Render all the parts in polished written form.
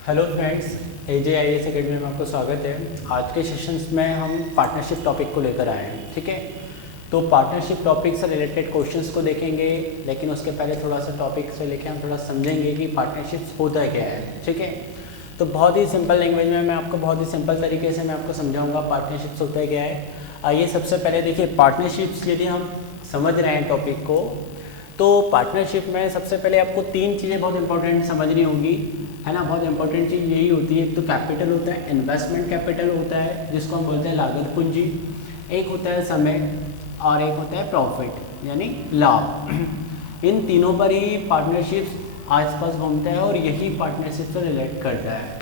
Hello friends, AJIS academy में आपको स्वागत है। आज के सेशंस में हम पार्टनरशिप टॉपिक को लेकर आए हैं। ठीक है, तो पार्टनरशिप टॉपिक से रिलेटेड क्वेश्चंस को देखेंगे, लेकिन उसके पहले थोड़ा सा टॉपिक से लेके हम थोड़ा समझेंगे कि पार्टनरशिप्स होता क्या है। ठीक है, तो बहुत ही सिंपल लैंग्वेज में मैं आपको बहुत ही सिंपल तरीके से मैं आपको समझाऊँगा पार्टनरशिप्स होता क्या है। आइए सबसे पहले देखिए, पार्टनरशिप्स यदि हम समझ रहे हैं टॉपिक को, तो पार्टनरशिप में सबसे पहले आपको तीन चीज़ें बहुत इंपॉर्टेंट समझनी होंगी, है ना। बहुत इंपॉर्टेंट चीज़ यही होती है, एक तो कैपिटल होता है, इन्वेस्टमेंट कैपिटल होता है जिसको हम बोलते हैं लागत पूंजी, एक होता है समय और एक होता है प्रॉफिट यानी लाभ। इन तीनों पर ही पार्टनरशिप्स आसपास घूमता है और यही पार्टनरशिप से रिलेट करता है।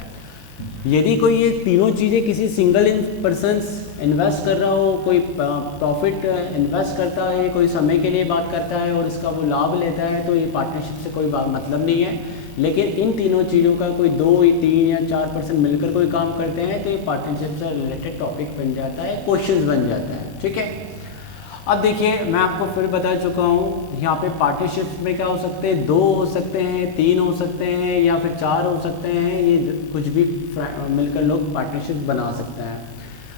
यदि कोई ये तीनों चीज़ें किसी सिंगल पर्सन्स इन्वेस्ट कर रहा हो, कोई प्रॉफिट इन्वेस्ट करता है, कोई समय के लिए बात करता है और इसका वो लाभ लेता है, तो ये पार्टनरशिप से कोई मतलब नहीं है। लेकिन इन तीनों चीज़ों का कोई 2 3 या 4% मिलकर कोई काम करते हैं तो ये पार्टनरशिप से रिलेटेड टॉपिक बन जाता है, क्वेश्चन बन जाता है। ठीक है, अब देखिए मैं आपको फिर बता चुका हूँ, यहाँ पे पार्टनरशिप में क्या हो सकते हैं, 2 हो सकते हैं, 3 हो सकते हैं या फिर 4 हो सकते हैं। ये कुछ भी मिलकर लोग पार्टनरशिप बना सकते हैं।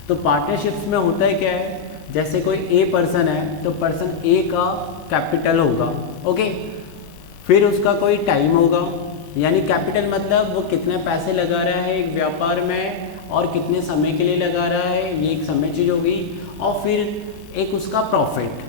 तो पार्टनरशिप्स में होता है क्या है, जैसे कोई ए पर्सन है तो पर्सन ए का कैपिटल होगा, ओके। फिर उसका कोई टाइम होगा, यानी कैपिटल मतलब वो कितने पैसे लगा रहा है एक व्यापार में और कितने समय के लिए लगा रहा है, ये एक समय चीज़ होगी। और फिर एक उसका प्रॉफिट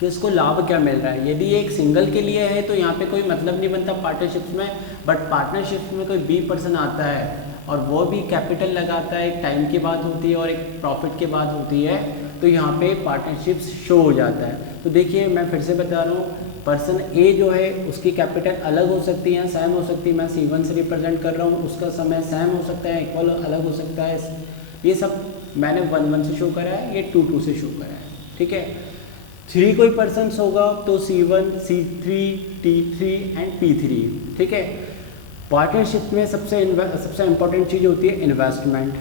कि इसको लाभ क्या मिल रहा है। यदि एक सिंगल के लिए है तो यहाँ पे कोई मतलब नहीं बनता पार्टनरशिप में, बट पार्टनरशिप में कोई बी पर्सन आता है और वो भी कैपिटल लगाता है, एक टाइम की बात होती है और एक प्रॉफिट की बात होती है, तो यहाँ पे पार्टनरशिप्स शो हो जाता है। तो देखिए मैं फिर से बता रहा हूँ, पर्सन ए जो है उसकी कैपिटल अलग हो सकती है, सेम हो सकती है। मैं C1 से रिप्रेजेंट कर रहा हूँ, उसका समय सेम हो सकता है, इक्वल अलग हो सकता है। ये सब मैंने 1 से शो करा है, ये 2 से शो करा है। ठीक है, 3 कोई पर्सन होगा तो C1 C3 T3 and P3। ठीक है, पार्टनरशिप में सबसे इम्पोर्टेंट चीज़ होती है इन्वेस्टमेंट,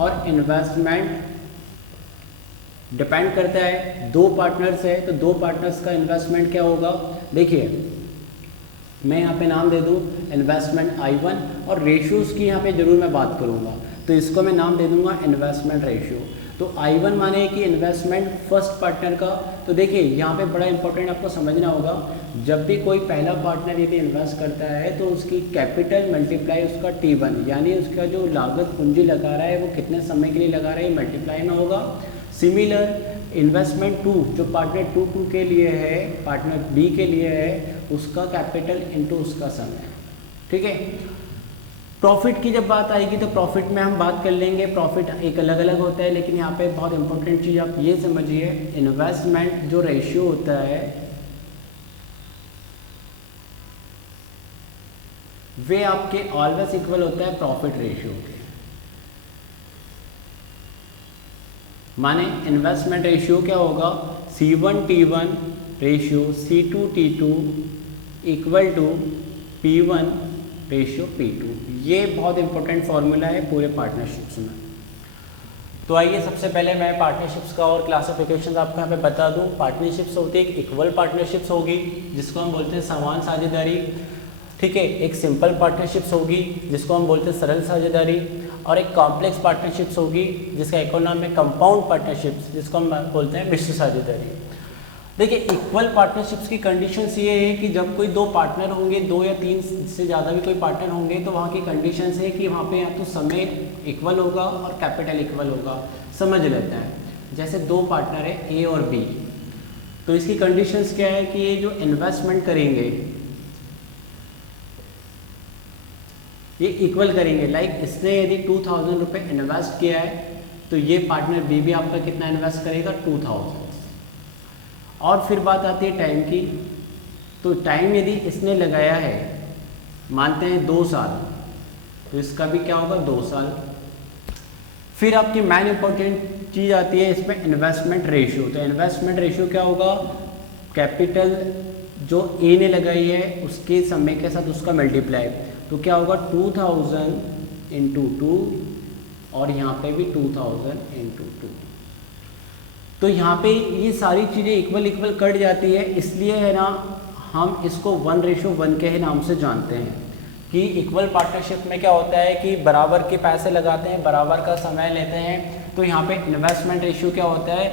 और इन्वेस्टमेंट डिपेंड करता है, 2 पार्टनर्स है तो 2 पार्टनर्स का इन्वेस्टमेंट क्या होगा। देखिए मैं यहाँ पे नाम दे दूँ इन्वेस्टमेंट I1 और रेशियोज़ की यहाँ पे ज़रूर मैं बात करूँगा, तो इसको मैं नाम दे दूँगा इन्वेस्टमेंट रेशियो। तो I1 माने कि इन्वेस्टमेंट फर्स्ट पार्टनर का। तो देखिए यहाँ पे बड़ा इंपॉर्टेंट आपको समझना होगा, जब भी कोई पहला पार्टनर यदि इन्वेस्ट करता है तो उसकी कैपिटल मल्टीप्लाई उसका T1, यानी उसका जो लागत पूंजी लगा रहा है वो कितने समय के लिए लगा रहा है मल्टीप्लाई में होगा। सिमिलर इन्वेस्टमेंट 2 जो पार्टनर 2 के लिए है, पार्टनर बी के लिए है, उसका कैपिटल इनटू उसका समय। ठीक है, प्रॉफिट की जब बात आएगी तो प्रॉफिट में हम बात कर लेंगे, प्रॉफिट एक अलग अलग होता है। लेकिन यहाँ पे बहुत इंपॉर्टेंट चीज़ आप ये समझिए, इन्वेस्टमेंट जो रेशियो होता है वे आपके ऑलवेज इक्वल होता है प्रॉफिट रेशियो के। माने इन्वेस्टमेंट रेशियो क्या होगा, C1 T1 ratio C2 T2 equal to P1 ratio P2। ये बहुत इंपॉर्टेंट फॉर्मूला है पूरे पार्टनरशिप्स में। तो आइए सबसे पहले मैं पार्टनरशिप्स का और क्लासिफिकेशन आपको यहाँ पे बता दूँ। पार्टनरशिप्स होती है, एक इक्वल पार्टनरशिप्स होगी जिसको हम बोलते हैं समान साझेदारी। ठीक है, एक सिंपल पार्टनरशिप्स होगी जिसको हम बोलते हैं सरल साझेदारी, और एक कॉम्प्लेक्स पार्टनरशिप्स होगी जिसका इकोनॉम में कंपाउंड पार्टनरशिप्स जिसको हम बोलते हैं मिश्र साझेदारी। देखिए इक्वल पार्टनरशिप्स की कंडीशंस ये है कि जब कोई 2 पार्टनर होंगे, 2 या 3 से ज़्यादा भी कोई पार्टनर होंगे, तो वहाँ की कंडीशंस है कि वहाँ पे या तो समय इक्वल होगा और कैपिटल इक्वल होगा। समझ लेते हैं, जैसे 2 पार्टनर है ए और बी, तो इसकी कंडीशंस क्या है कि ये जो इन्वेस्टमेंट करेंगे ये इक्वल करेंगे। लाइक इसने यदि 2000 रुपये इन्वेस्ट किया है तो ये पार्टनर बी भी आपका कितना इन्वेस्ट करेगा, 2000। और फिर बात आती है टाइम की, तो टाइम यदि इसने लगाया है, मानते हैं 2 साल, तो इसका भी क्या होगा 2 साल। फिर आपकी मेन इंपॉर्टेंट चीज़ आती है इसमें इन्वेस्टमेंट रेशियो। तो इन्वेस्टमेंट रेशियो क्या होगा, कैपिटल जो ए ने लगाई है उसके समय के साथ उसका मल्टीप्लाई, तो क्या होगा 2000 इंटू 2 और यहाँ पे भी 2000 इंटू 2। तो यहाँ पे ये सारी चीज़ें इक्वल कट जाती है, इसलिए है ना हम इसको 1:1 के नाम से जानते हैं। कि इक्वल पार्टनरशिप में क्या होता है कि बराबर के पैसे लगाते हैं, बराबर का समय लेते हैं, तो यहाँ पे इन्वेस्टमेंट रेशियो क्या होता है,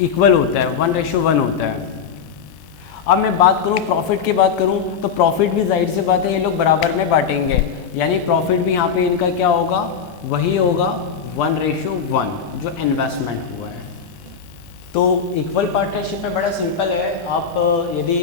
इक्वल होता है, 1:1 होता है। अब मैं बात करूँ प्रॉफिट की बात करूँ तो प्रॉफिट भी जाहिर सी बात है ये लोग बराबर में बांटेंगे, यानी प्रॉफिट भी यहाँ पे इनका क्या होगा, वही होगा 1:1 जो इन्वेस्टमेंट हुआ है। तो इक्वल पार्टनरशिप में बड़ा सिंपल है, आप यदि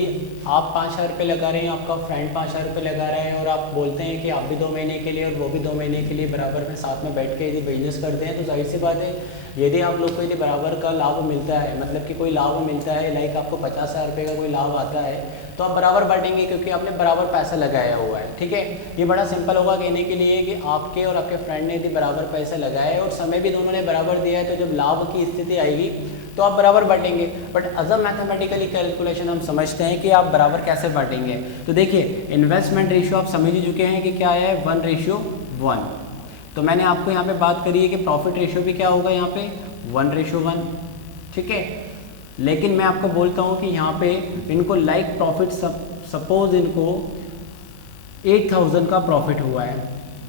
आप 5,000 रुपये लगा रहे हैं, आपका फ्रेंड 5,000 रुपये लगा रहे हैं और आप बोलते हैं कि आप भी 2 महीने के लिए और वो भी 2 महीने के लिए बराबर में साथ में बैठ के यदि बिजनेस करते हैं, तो जाहिर सी बात है यदि आप लोग को यदि बराबर का लाभ मिलता है, मतलब कि कोई लाभ मिलता है, लाइक आपको 50,000 रुपये का कोई लाभ आता है, तो आप बराबर बांटेंगे क्योंकि आपने बराबर पैसा लगाया हुआ है। ठीक है, ये बड़ा सिंपल होगा कहने के लिए कि आपके और आपके फ्रेंड ने यदि बराबर पैसे लगाए है और समय भी दोनों ने बराबर दिया है, तो जब लाभ की स्थिति आएगी तो आप बराबर बांटेंगे। But as a mathematically calculation हम समझते हैं कि आप बराबर कैसे बांटेंगे। तो देखिए इन्वेस्टमेंट रेशियो आप समझ ही चुके हैं कि क्या है, 1:1। तो मैंने आपको यहाँ पे बात करी है कि प्रॉफिट रेशियो भी क्या होगा यहाँ पे 1:1। ठीक है, लेकिन मैं आपको बोलता हूँ कि यहाँ पे इनको लाइक प्रॉफिट, सपोज इनको 8,000 का प्रॉफिट हुआ है,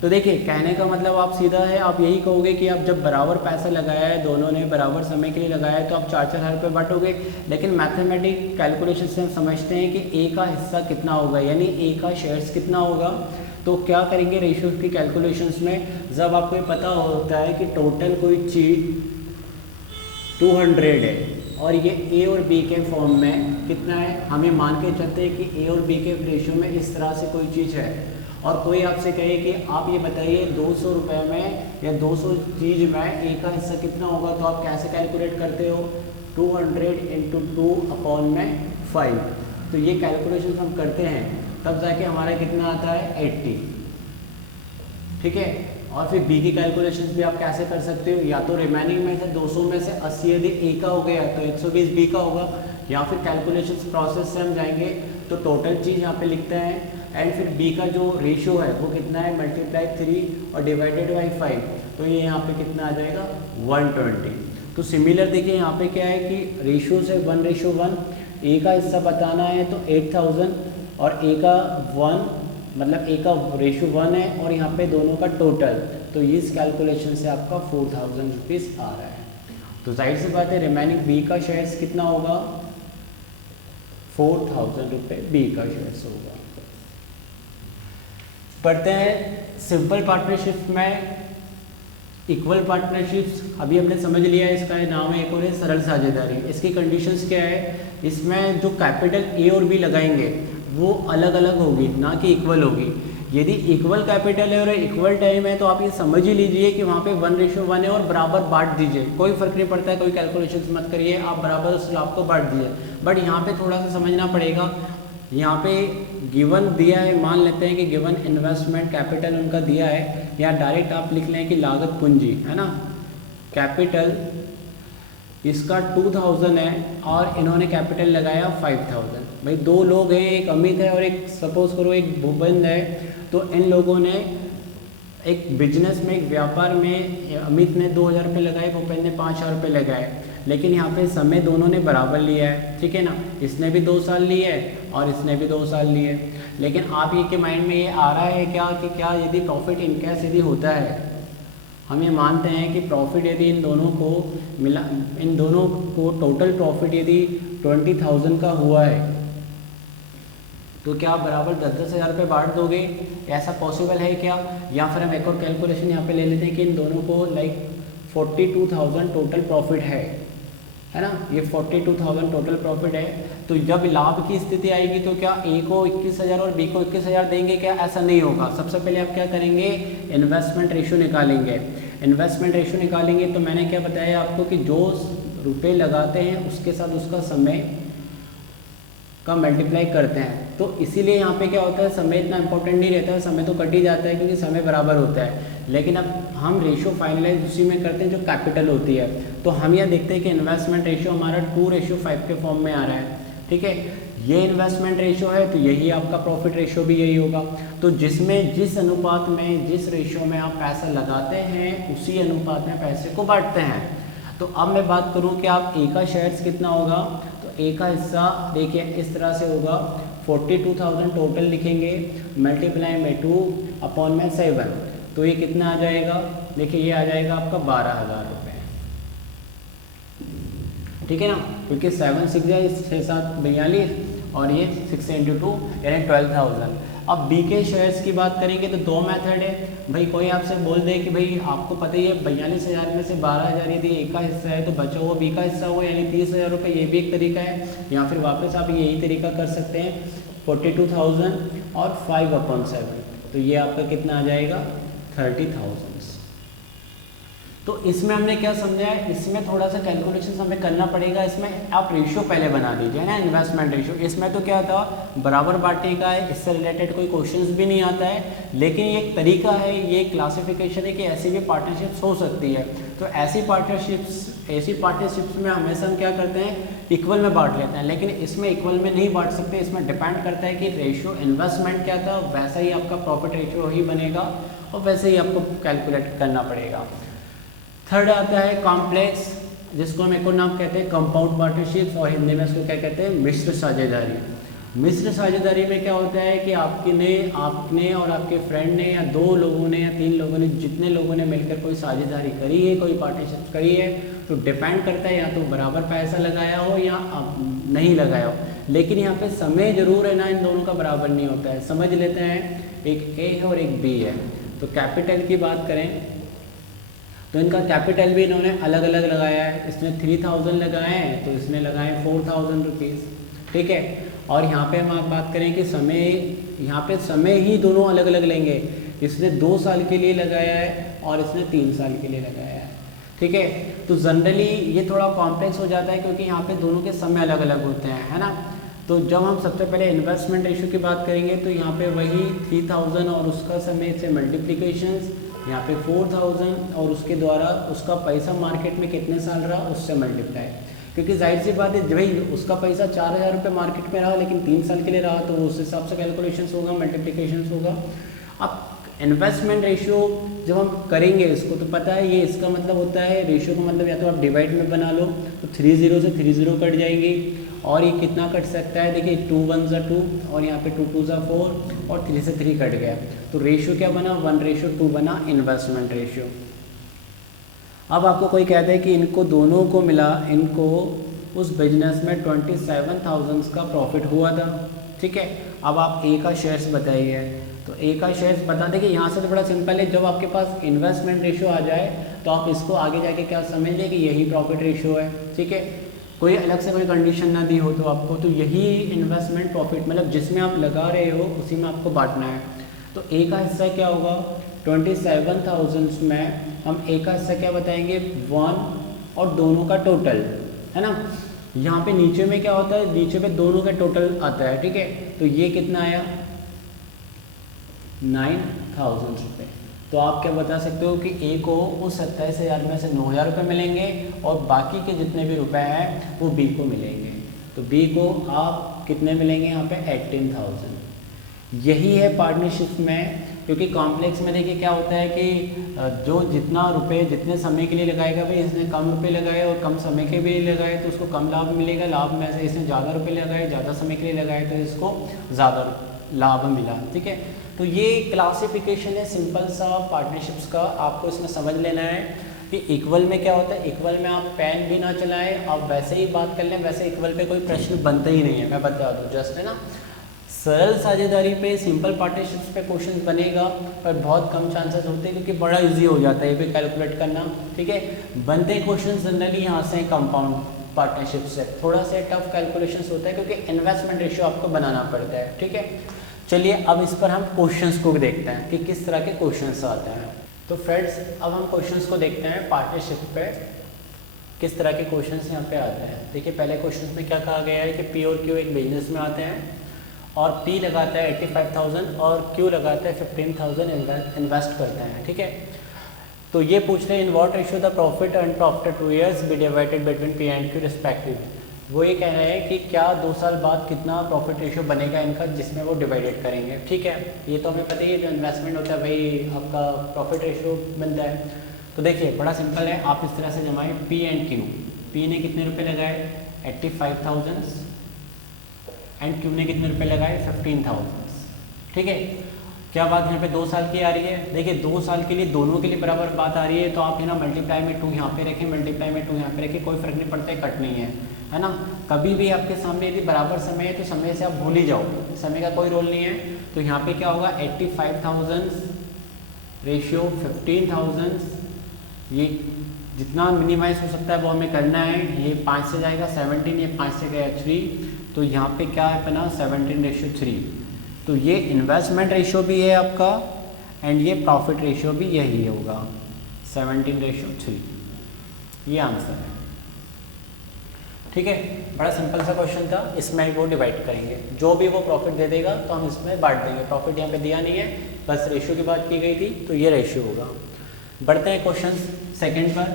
तो देखिए कहने का मतलब आप सीधा है, आप यही कहोगे कि आप जब बराबर पैसा लगाया है, दोनों ने बराबर समय के लिए लगाया है, तो आप 4-4 हज़ार रुपये बांटोगे। लेकिन मैथमेटिक कैलकुलेशन से हम समझते हैं कि ए का हिस्सा कितना होगा, यानी ए का शेयर्स कितना होगा। तो क्या करेंगे रेशियो की कैलकुलेशंस में, जब आपको ये पता होता है कि टोटल कोई चीज़ 200 है और ये ए और बी के फॉर्म में कितना है, हमें मान के चलते हैं कि ए और बी के रेशियो में इस तरह से कोई चीज़ है, और कोई आपसे कहे कि आप ये बताइए 200 रुपये में या 200 चीज़ में ए का हिस्सा कितना होगा, तो आप कैसे कैलकुलेट करते हो, 200 × 2/5। तो ये कैलकुलेशन हम करते हैं तब जाके हमारा कितना आता है 80। ठीक है, और फिर बी की कैलकुलेशन भी आप कैसे कर सकते हो, या तो रिमेनिंग में से 200 में से 80 यदि ए का हो गया तो 120 बी का होगा, या फिर कैलकुलेशन प्रोसेस से हम जाएंगे तो टोटल चीज़ यहाँ पे लिखते हैं एंड फिर बी का जो रेशियो है वो कितना है, × 3 और डिवाइडेड बाई 5, तो ये यहाँ पे कितना आ जाएगा 120। तो सिमिलर देखिए यहाँ पे क्या है कि रेशियो से 1:1, ए का हिस्सा बताना है तो 8,000 और ए का 1 मतलब ए का रेशियो 1 है और यहाँ पे दोनों का टोटल, तो इस कैलकुलेशन से आपका 4,000 रुपीज़ आ रहा है। तो जाहिर सी बात है रिमेनिंग बी का शेयर्स कितना होगा, 4,000 रुपये बी का शेयर्स होगा। पढ़ते हैं सिंपल पार्टनरशिप में इक्वल पार्टनरशिप्स, अभी हमने समझ लिया है, इसका नाम है एक और है सरल साझेदारी। इसकी कंडीशंस क्या है, इसमें जो कैपिटल ए और बी लगाएंगे वो अलग अलग होगी, ना कि इक्वल होगी। यदि इक्वल कैपिटल है और इक्वल टाइम है तो आप ये समझ ही लीजिए कि वहाँ पे 1:1 है और बराबर बांट दीजिए, कोई फर्क नहीं पड़ता है, कोई कैलकुलेशन मत करिए, आप बराबर उस लाभ को बांट दीजिए। बट यहाँ पे थोड़ा सा समझना पड़ेगा, यहाँ पे गिवन दिया है, मान लेते हैं कि गिवन इन्वेस्टमेंट कैपिटल उनका दिया है, या डायरेक्ट आप लिख लें कि लागत पूंजी है ना, कैपिटल इसका 2,000 है और इन्होंने कैपिटल लगाया 5,000। भाई दो लोग हैं, एक अमित है और एक सपोज करो एक भूपेंद्र है, तो इन लोगों ने एक बिजनेस में, एक व्यापार में अमित ने 2,000 रुपये लगाए, भूपेंद्र ने 5,000 रुपये लगाए, लेकिन यहाँ पे समय दोनों ने बराबर लिया है। ठीक है ना, इसने भी 2 साल लिए है और इसने भी 2 साल लिए, लेकिन आप ये के माइंड में ये आ रहा है क्या कि क्या यदि प्रॉफिट इन कैश यदि होता है, हम ये मानते हैं कि प्रॉफिट यदि इन दोनों को मिला, इन दोनों को टोटल प्रॉफिट यदि 20,000 का हुआ है, तो क्या आप बराबर 10-10 हज़ार रुपये बांट दोगे, ऐसा पॉसिबल है क्या? या फिर हम एक और कैलकुलेशन यहाँ पे ले लेते हैं कि इन दोनों को लाइक 42,000 टोटल प्रॉफिट है ना, ये 42,000 टोटल प्रॉफिट है, तो जब लाभ की स्थिति आएगी तो क्या ए को 21,000 और बी को 21,000 देंगे क्या? ऐसा नहीं होगा। सबसे पहले आप क्या करेंगे, इन्वेस्टमेंट रेशियो निकालेंगे। इन्वेस्टमेंट रेशियो निकालेंगे तो मैंने क्या बताया आपको कि जो रुपए लगाते हैं उसके साथ उसका समय का मल्टीप्लाई करते हैं, तो इसीलिए यहाँ पे क्या होता है, समय इतना इंपॉर्टेंट नहीं रहता है, समय तो कट ही जाता है क्योंकि समय बराबर होता है। लेकिन अब हम रेशियो फाइनलाइज उसी में करते हैं जो कैपिटल होती है, तो हम यह देखते हैं कि इन्वेस्टमेंट रेशियो हमारा 2:5 के फॉर्म में आ रहा है। ठीक है, ये इन्वेस्टमेंट रेशियो है तो यही आपका प्रॉफिट रेशियो भी यही होगा। तो जिसमें जिस अनुपात में जिस रेशियो में आप पैसा लगाते हैं उसी अनुपात में पैसे को बांटते हैं। तो अब मैं बात करूं कि आप ए का शेयर्स कितना होगा, तो ए का हिस्सा देखिए इस तरह से होगा 42,000 टोटल लिखेंगे, मल्टीप्लाई में 2 अपॉन में 7, तो ये कितना आ जाएगा, देखिए ये आ जाएगा आपका 12,000 रुपये, ठीक है ना, क्योंकि 7 6 जाए 6 7 42 और ये 6 × 2 यानी 12,000। अब बी के शेयर्स की बात करेंगे तो दो मेथड है भाई, कोई आपसे बोल दे कि भाई आपको पता ही है 42,000 में से 12,000 यदि ए का हिस्सा है तो बचा हुआ बी का हिस्सा हुआ यानी 30,000 रुपये, ये भी एक तरीका है, या फिर वापस आप यही तरीका कर सकते हैं 42,000 और 5/7, तो ये आपका कितना आ जाएगा 30,000। तो इसमें हमने क्या समझा है, इसमें थोड़ा सा कैलकुलेशन हमें करना पड़ेगा। इसमें आप रेशियो पहले बना दीजिए ना, इन्वेस्टमेंट रेशियो। इसमें तो क्या था, बराबर बांटने का है, इससे रिलेटेड कोई क्वेश्चंस भी नहीं आता है, लेकिन ये एक तरीका है, ये क्लासिफिकेशन है कि ऐसी भी पार्टनरशिप्स हो सकती है। तो ऐसी पार्टनरशिप्स में हमेशा हम क्या करते हैं, इक्वल में बांट लेते हैं, लेकिन इसमें इक्वल में नहीं बांट सकते। इसमें डिपेंड करता है कि रेशियो इन्वेस्टमेंट क्या था, वैसा ही आपका प्रॉफिट रेशियो ही बनेगा और वैसे ही आपको कैलकुलेट करना पड़ेगा। थर्ड आता है कॉम्प्लेक्स, जिसको हम एक और नाम कहते हैं कंपाउंड पार्टनरशिप, और हिंदी में इसको क्या कहते हैं, मिश्र साझेदारी। मिश्र साझेदारी में क्या होता है कि आपने और आपके फ्रेंड ने या 2 लोगों ने या 3 लोगों ने, जितने लोगों ने मिलकर कोई साझेदारी करी है, कोई पार्टनरशिप करी है, तो डिपेंड करता है या तो बराबर पैसा लगाया हो या नहीं लगाया हो, लेकिन यहाँ पे समय जरूर है ना, इन दोनों का बराबर नहीं होता है। समझ लेते हैं, एक ए है और एक बी है। तो कैपिटल की बात करें तो इनका कैपिटल भी इन्होंने अलग अलग लगाया है। इसने 3,000 लगाए हैं तो इसने लगाए 4,000 रुपीज़, ठीक है। और यहाँ पे हम आप बात करें कि समय, यहाँ पे समय ही दोनों अलग अलग लेंगे। इसने 2 साल के लिए लगाया है और इसने 3 साल के लिए लगाया है, ठीक है। तो जनरली ये थोड़ा कॉम्प्लेक्स हो जाता है क्योंकि यहाँ पे दोनों के समय अलग अलग होते हैं, है ना। तो जब हम सबसे पहले इन्वेस्टमेंट रेशियो की बात करेंगे तो यहाँ पे वही 3,000 और उसका समय से मल्टीप्लिकेशंस, यहाँ पे 4,000 और उसके द्वारा उसका पैसा मार्केट में कितने साल रहा उससे मल्टीप्लाई, क्योंकि जाहिर सी बात है भाई उसका पैसा 4,000 रुपये मार्केट में रहा लेकिन 3 साल के लिए रहा, तो उस हिसाब से कैलकुलेशंस होगा, मल्टीप्लिकेशंस होगा। अब इन्वेस्टमेंट रेशियो जब हम करेंगे इसको तो पता है ये इसका मतलब होता है, रेशियो का मतलब या तो आप डिवाइड में बना लो तो 30 से 30 कट जाएंगी, और ये कितना कट सकता है, देखिए 2 1 × 2 और यहाँ पे 2 2 × 4 और 3 से 3 कट गया, तो रेशियो क्या बना 1:2 बना इन्वेस्टमेंट रेशियो। अब आपको कोई कहता है कि इनको दोनों को मिला, इनको उस बिजनेस में 27,000 का प्रॉफिट हुआ था, ठीक है। अब आप ए का शेयर्स बताइए, तो ए का शेयर्स बता दें कि यहाँ से तो बड़ा सिंपल है, जब आपके पास इन्वेस्टमेंट रेशियो आ जाए तो आप इसको आगे जाके क्या समझ लें कि यही प्रॉफिट रेशियो है, ठीक है। कोई अलग से कोई कंडीशन ना दी हो तो आपको, तो यही इन्वेस्टमेंट प्रॉफिट मतलब जिसमें आप लगा रहे हो उसी में आपको बांटना है। तो ए का हिस्सा क्या होगा 27,000 में हम ए का हिस्सा क्या बताएंगे 1 और दोनों का टोटल, है ना। यहाँ पे नीचे में क्या होता है, नीचे पे दोनों का टोटल आता है, ठीक है। तो ये कितना आया 9,000 रुपये। तो आप क्या बता सकते हो कि ए को उस 27,000 में से 9,000 रुपये मिलेंगे और बाकी के जितने भी रुपए हैं वो बी को मिलेंगे। तो बी को आप कितने मिलेंगे यहाँ पे 18,000। यही है पार्टनरशिप में, क्योंकि कॉम्प्लेक्स में देखिए क्या होता है कि जो जितना रुपए जितने समय के लिए लगाएगा, भाई इसने कम रुपए लगाए और कम समय के भी लगाए तो उसको कम लाभ मिलेगा, लाभ में से इसने ज़्यादा रुपए लगाए ज़्यादा समय के लिए लगाए तो इसको ज़्यादा लाभ मिला, ठीक है। तो ये क्लासिफिकेशन है सिंपल सा पार्टनरशिप्स का, आपको इसमें समझ लेना है कि इक्वल में क्या होता है। इक्वल में आप पेन भी ना चलाएं, आप वैसे ही बात कर लें, वैसे इक्वल पे कोई प्रश्न बनता ही नहीं है, मैं बता दूँ जस्ट, है ना। सरल साझेदारी पे सिंपल पार्टनरशिप्स पे क्वेश्चन बनेगा पर बहुत कम चांसेस होते हैं क्योंकि बड़ा इजी हो जाता है ये भी कैलकुलेट करना, ठीक है। बनते क्वेश्चन जनरली यहाँ से कंपाउंड पार्टनरशिप से थोड़ा सा टफ कैलकुलेशंस होता है क्योंकि इन्वेस्टमेंट रेशियो आपको बनाना पड़ता है, ठीक है। चलिए अब इस पर हम क्वेश्चंस को देखते हैं कि किस तरह के क्वेश्चंस आते हैं। तो फ्रेंड्स अब हम क्वेश्चंस को देखते हैं पार्टनरशिप पे किस तरह के क्वेश्चंस यहाँ पे आते हैं। देखिए पहले क्वेश्चन में क्या कहा गया है कि पी और क्यू एक बिजनेस में आते हैं और पी लगाता है 85,000 और क्यू लगाता है 15,000 इन्वेस्ट करते हैं, ठीक है। तो ये पूछ रहे हैं in what ratio the profit and after 2 years be divided between P and Q respective. वो ये कह रहे हैं कि क्या 2 साल बाद कितना प्रॉफिट रेशियो बनेगा इनका जिसमें वो डिवाइडेड करेंगे, ठीक है। ये तो हमें पता ही है जो इन्वेस्टमेंट होता है भाई आपका प्रॉफिट रेशियो बनता है। तो देखिए बड़ा सिंपल है, आप इस तरह से जमाएं पी एंड क्यू। पी ने कितने रुपए लगाए 85,000 एंड क्यू ने कितने रुपए लगाए 15,000। ठीक है, क्या बात यहाँ पे 2 साल की आ रही है? देखिए 2 साल के लिए दोनों के लिए बराबर बात आ रही है, तो आप है ना मल्टीप्लाई में 2 यहाँ पे रखें, मल्टीप्लाई में 2 यहाँ पे रखें, कोई फर्क नहीं पड़ता है, कट नहीं है ना। कभी भी आपके सामने यदि बराबर समय है तो समय से आप भूल ही जाओ, समय का कोई रोल नहीं है। तो यहाँ पे क्या होगा 85,000 रेशियो 15,000, ये जितना मिनिमाइज हो सकता है वो हमें करना है। ये 5 से जाएगा 17, ये 5 से गया 3, तो यहाँ पे क्या है बना 17:3। तो ये इन्वेस्टमेंट रेशियो भी है आपका एंड ये प्रॉफिट रेशियो भी यही होगा 17:3, ये आंसर है। ठीक है, बड़ा सिंपल सा क्वेश्चन था, इसमें वो डिवाइड करेंगे, जो भी वो प्रॉफिट दे देगा तो हम इसमें बांट देंगे। प्रॉफिट यहाँ पे दिया नहीं है, बस रेशियो की बात की गई थी, तो ये रेशियो होगा। बढ़ते हैं क्वेश्चन सेकंड पर।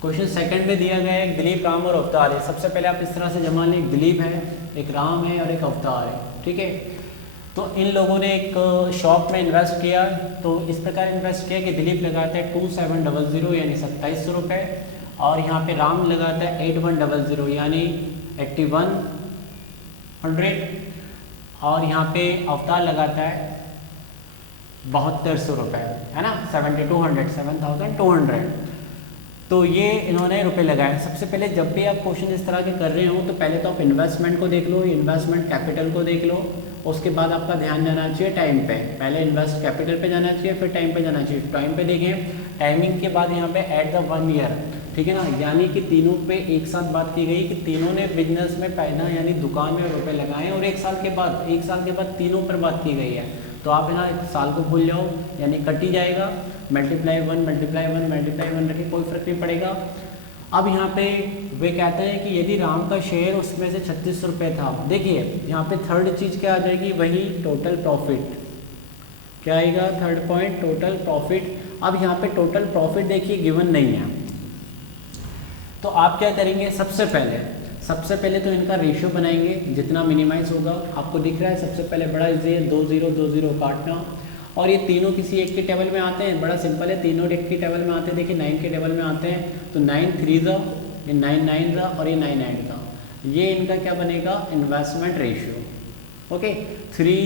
क्वेश्चन सेकंड में दिया गया है दिलीप, राम और अवतार है। सबसे पहले आप इस तरह से जमा लें, दिलीप है, एक राम है और एक अवतार है। ठीक है, तो इन लोगों ने एक शॉप में इन्वेस्ट किया, तो इस प्रकार इन्वेस्ट किया कि दिलीप लगाता है 2700 यानी 2700 रुपये, और यहाँ पे राम लगाता है 8100 यानी 8100, और यहाँ पे अवतार लगाता है 7200 रुपये, है ना, 7200। तो ये इन्होंने रुपए लगाए। सबसे पहले जब भी आप क्वेश्चन इस तरह के कर रहे हो तो पहले तो आप इन्वेस्टमेंट को देख लो, इन्वेस्टमेंट कैपिटल को देख लो, उसके बाद आपका ध्यान जाना चाहिए टाइम पे। पहले इन्वेस्ट कैपिटल पे जाना चाहिए, फिर टाइम पे जाना चाहिए। टाइम पे देखें, टाइमिंग के बाद यहाँ पे एट द 1 ईयर, ठीक है ना, यानी कि तीनों पे एक साथ बात की गई कि तीनों ने बिजनेस में पहना यानी दुकान में रुपए लगाए, और एक साल के बाद तीनों पर बात की गई है। तो आप है ना साल को भूल जाओ, यानी कट ही जाएगा, मल्टीप्लाई वन रखिए, कोई फर्क नहीं पड़ेगा। अब यहाँ पे वे कहते हैं कि यदि राम का शेयर उसमें से 36 रुपये था, देखिए यहाँ पे थर्ड चीज़ क्या आ जाएगी, वही टोटल प्रॉफिट। क्या आएगा थर्ड पॉइंट, टोटल प्रॉफिट। अब यहाँ पे टोटल प्रॉफिट देखिए गिवन नहीं है, तो आप क्या करेंगे, सबसे पहले तो इनका रेशियो बनाएंगे जितना मिनिमाइज होगा। आपको दिख रहा है सबसे पहले बड़ा इजी है, 2 0 काटना, और ये तीनों किसी एक के टेबल में आते हैं, बड़ा सिंपल है, तीनों एक के टेबल में आते हैं। देखिए 9 के टेबल में आते हैं, तो 9 3 ज़ा, ये 9 9 ज़ा और ये 9 8 ज़ा, ये इनका क्या बनेगा इन्वेस्टमेंट रेशियो। ओके, 3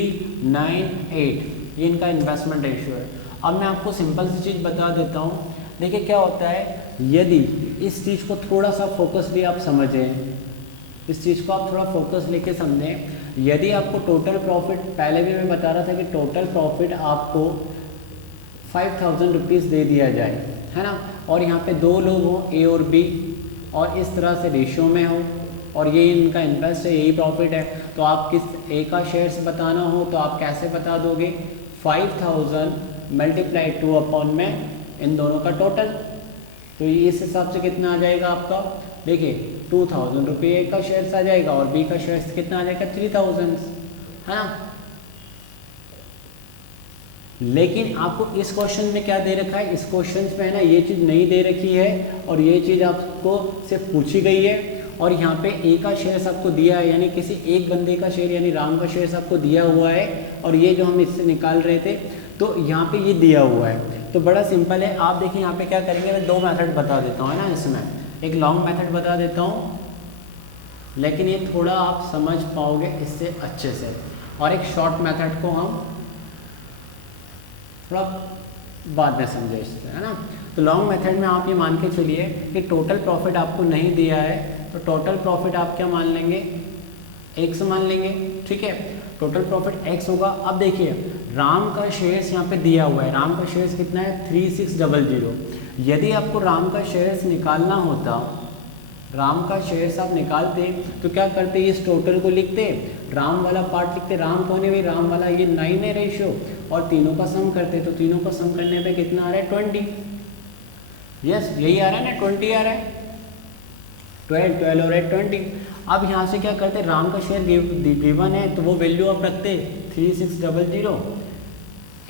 9 8 ये इनका इन्वेस्टमेंट रेशियो है। अब मैं आपको सिंपल सी चीज़ बता देता हूँ। देखिए क्या होता है, यदि इस चीज़ को थोड़ा सा फोकसली आप समझें, इस चीज़ को आप थोड़ा फोकस लेके समझें, यदि आपको टोटल प्रॉफिट, पहले भी मैं बता रहा था कि टोटल प्रॉफिट आपको 5000 रुपीज़ दे दिया जाए, है ना, और यहाँ पे 2 लोग हों ए और बी, और इस तरह से रेशियो में हो, और ये इनका इन्वेस्ट है, यही प्रॉफिट है, तो आप किस ए का शेयर्स बताना हो तो आप कैसे बता दोगे, 5000 मल्टीप्लाई 2 अपॉन में इन दोनों का टोटल, तो ये इस हिसाब से कितना आ जाएगा आपका, देखिए 2000 रुपये का शेयर्स आ जाएगा, और बी का शेयर्स कितना आ जाएगा 3000, है ना। लेकिन आपको इस क्वेश्चन में क्या दे रखा है, इस क्वेश्चन में है ना ये चीज़ नहीं दे रखी है, और ये चीज़ आपको सिर्फ पूछी गई है, और यहाँ पे ए का शेयर्स आपको दिया है, यानी किसी एक बंदे का शेयर यानी राम का शेयर्स आपको दिया हुआ है, और ये जो हम इससे निकाल रहे थे, तो यहाँ पे ये दिया हुआ है। तो बड़ा सिंपल है, आप देखिए यहाँ पे क्या करेंगे, मैं 2 मेथड बता देता हूँ, है ना, इसमें एक लॉन्ग मेथड बता देता हूँ, लेकिन ये थोड़ा आप समझ पाओगे इससे अच्छे से, और एक शॉर्ट मेथड को हम थोड़ा बाद में समझे इससे, है ना। तो लॉन्ग मेथड में आप ये मान के चलिए कि टोटल प्रॉफिट आपको नहीं दिया है, तो टोटल प्रॉफिट आप क्या मान लेंगे, x मान लेंगे, ठीक है, टोटल प्रॉफिट x होगा। अब देखिए राम का शेयर्स यहाँ पे दिया हुआ है, राम का शेयर्स कितना है 3600। यदि आपको राम का शेयर्स निकालना होता, राम का शेयर्स आप निकालते तो क्या करते, इस टोटल को लिखते, राम वाला पार्ट लिखते, राम कौन है भाई, राम वाला ये 9 है रेशियो, और तीनों का सम करते, तो तीनों का सम करने पे कितना आ रहा है 20, यस यही आ रहा है ना, 20 आ रहा है, 12 और 8 20। अब यहाँ से क्या करते, राम का शेयर गिवन है तो वो वैल्यू आप रखते 3600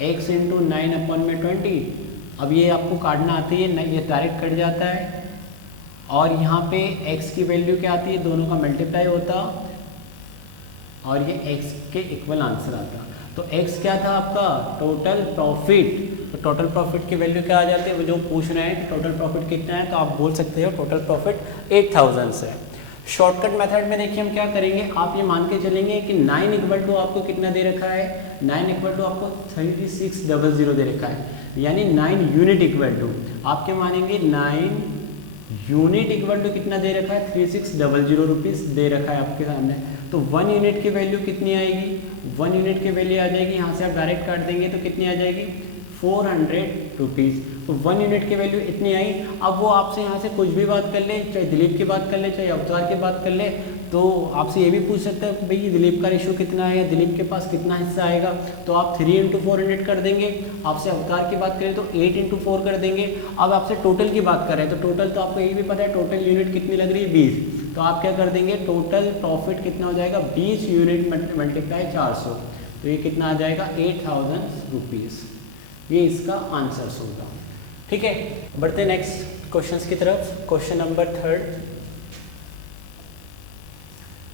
x इंटू 9 अपॉन में 20। अब ये आपको काटना आती है, ये डायरेक्ट कट जाता है, और यहाँ पे x की वैल्यू क्या आती है, दोनों का मल्टीप्लाई होता, और ये x के इक्वल आंसर आता। तो x क्या था आपका टोटल प्रॉफिट, तो टोटल प्रॉफिट की वैल्यू क्या आ जाती है, वो जो पूछ रहे हैं कि टोटल प्रॉफिट कितना है, तो आप बोल सकते हो टोटल प्रॉफिट 8000 है। शॉर्टकट मेथड में देखिए हम क्या करेंगे, आप ये मान के चलेंगे कि 9 इक्वल टू आपको कितना दे रखा है, 9 इक्वल टू आपको 3600 दे रखा है, यानी 9 यूनिट इक्वल टू आप क्या मानेंगे, 9 यूनिट इक्वल टू कितना दे रखा है, 3600 रुपीज़ दे रखा है आपके सामने। तो 1 यूनिट की वैल्यू कितनी आएगी, 1 यूनिट की वैल्यू आ जाएगी, यहाँ से आप डायरेक्ट काट देंगे तो कितनी आ जाएगी, 400 रुपीज़। तो 1 यूनिट की वैल्यू इतनी आई। अब वो आपसे यहाँ से कुछ भी बात कर ले, चाहे दिलीप की बात कर ले, चाहे अवतार की बात कर ले, तो आपसे ये भी पूछ सकता है भाई दिलीप का रेशियो कितना है या दिलीप के पास कितना हिस्सा आएगा, तो आप 3 इंटू 400 कर देंगे। आपसे अवतार की बात करें तो 8 इंटू 4 कर देंगे। अब आपसे टोटल की बात करें तो टोटल तो आपको ये भी पता है, टोटल यूनिट कितनी लग रही है, 20। तो आप क्या कर देंगे, टोटल प्रॉफिट कितना हो जाएगा, 20 यूनिट मल्टीप्लाई 400, तो ये कितना आ जाएगा, 8000 रुपीज़। ये इसका आंसर होगा। ठीक है, बढ़ते नेक्स्ट क्वेश्चंस की तरफ। Question number 3।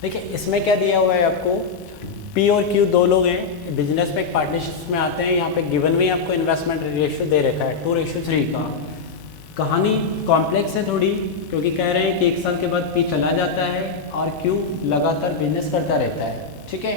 देखिए इसमें क्या दिया हुआ है आपको, पी और क्यू दो लोग हैं, बिजनेस में एक पार्टनरशिप में आते हैं। यहाँ पे गिवन में आपको इन्वेस्टमेंट रेशियो दे रखा है 2:3 का। कहानी कॉम्प्लेक्स है थोड़ी, क्योंकि कह रहे हैं कि 1 साल के बाद पी चला जाता है और क्यू लगातार बिजनेस करता रहता है। ठीक है,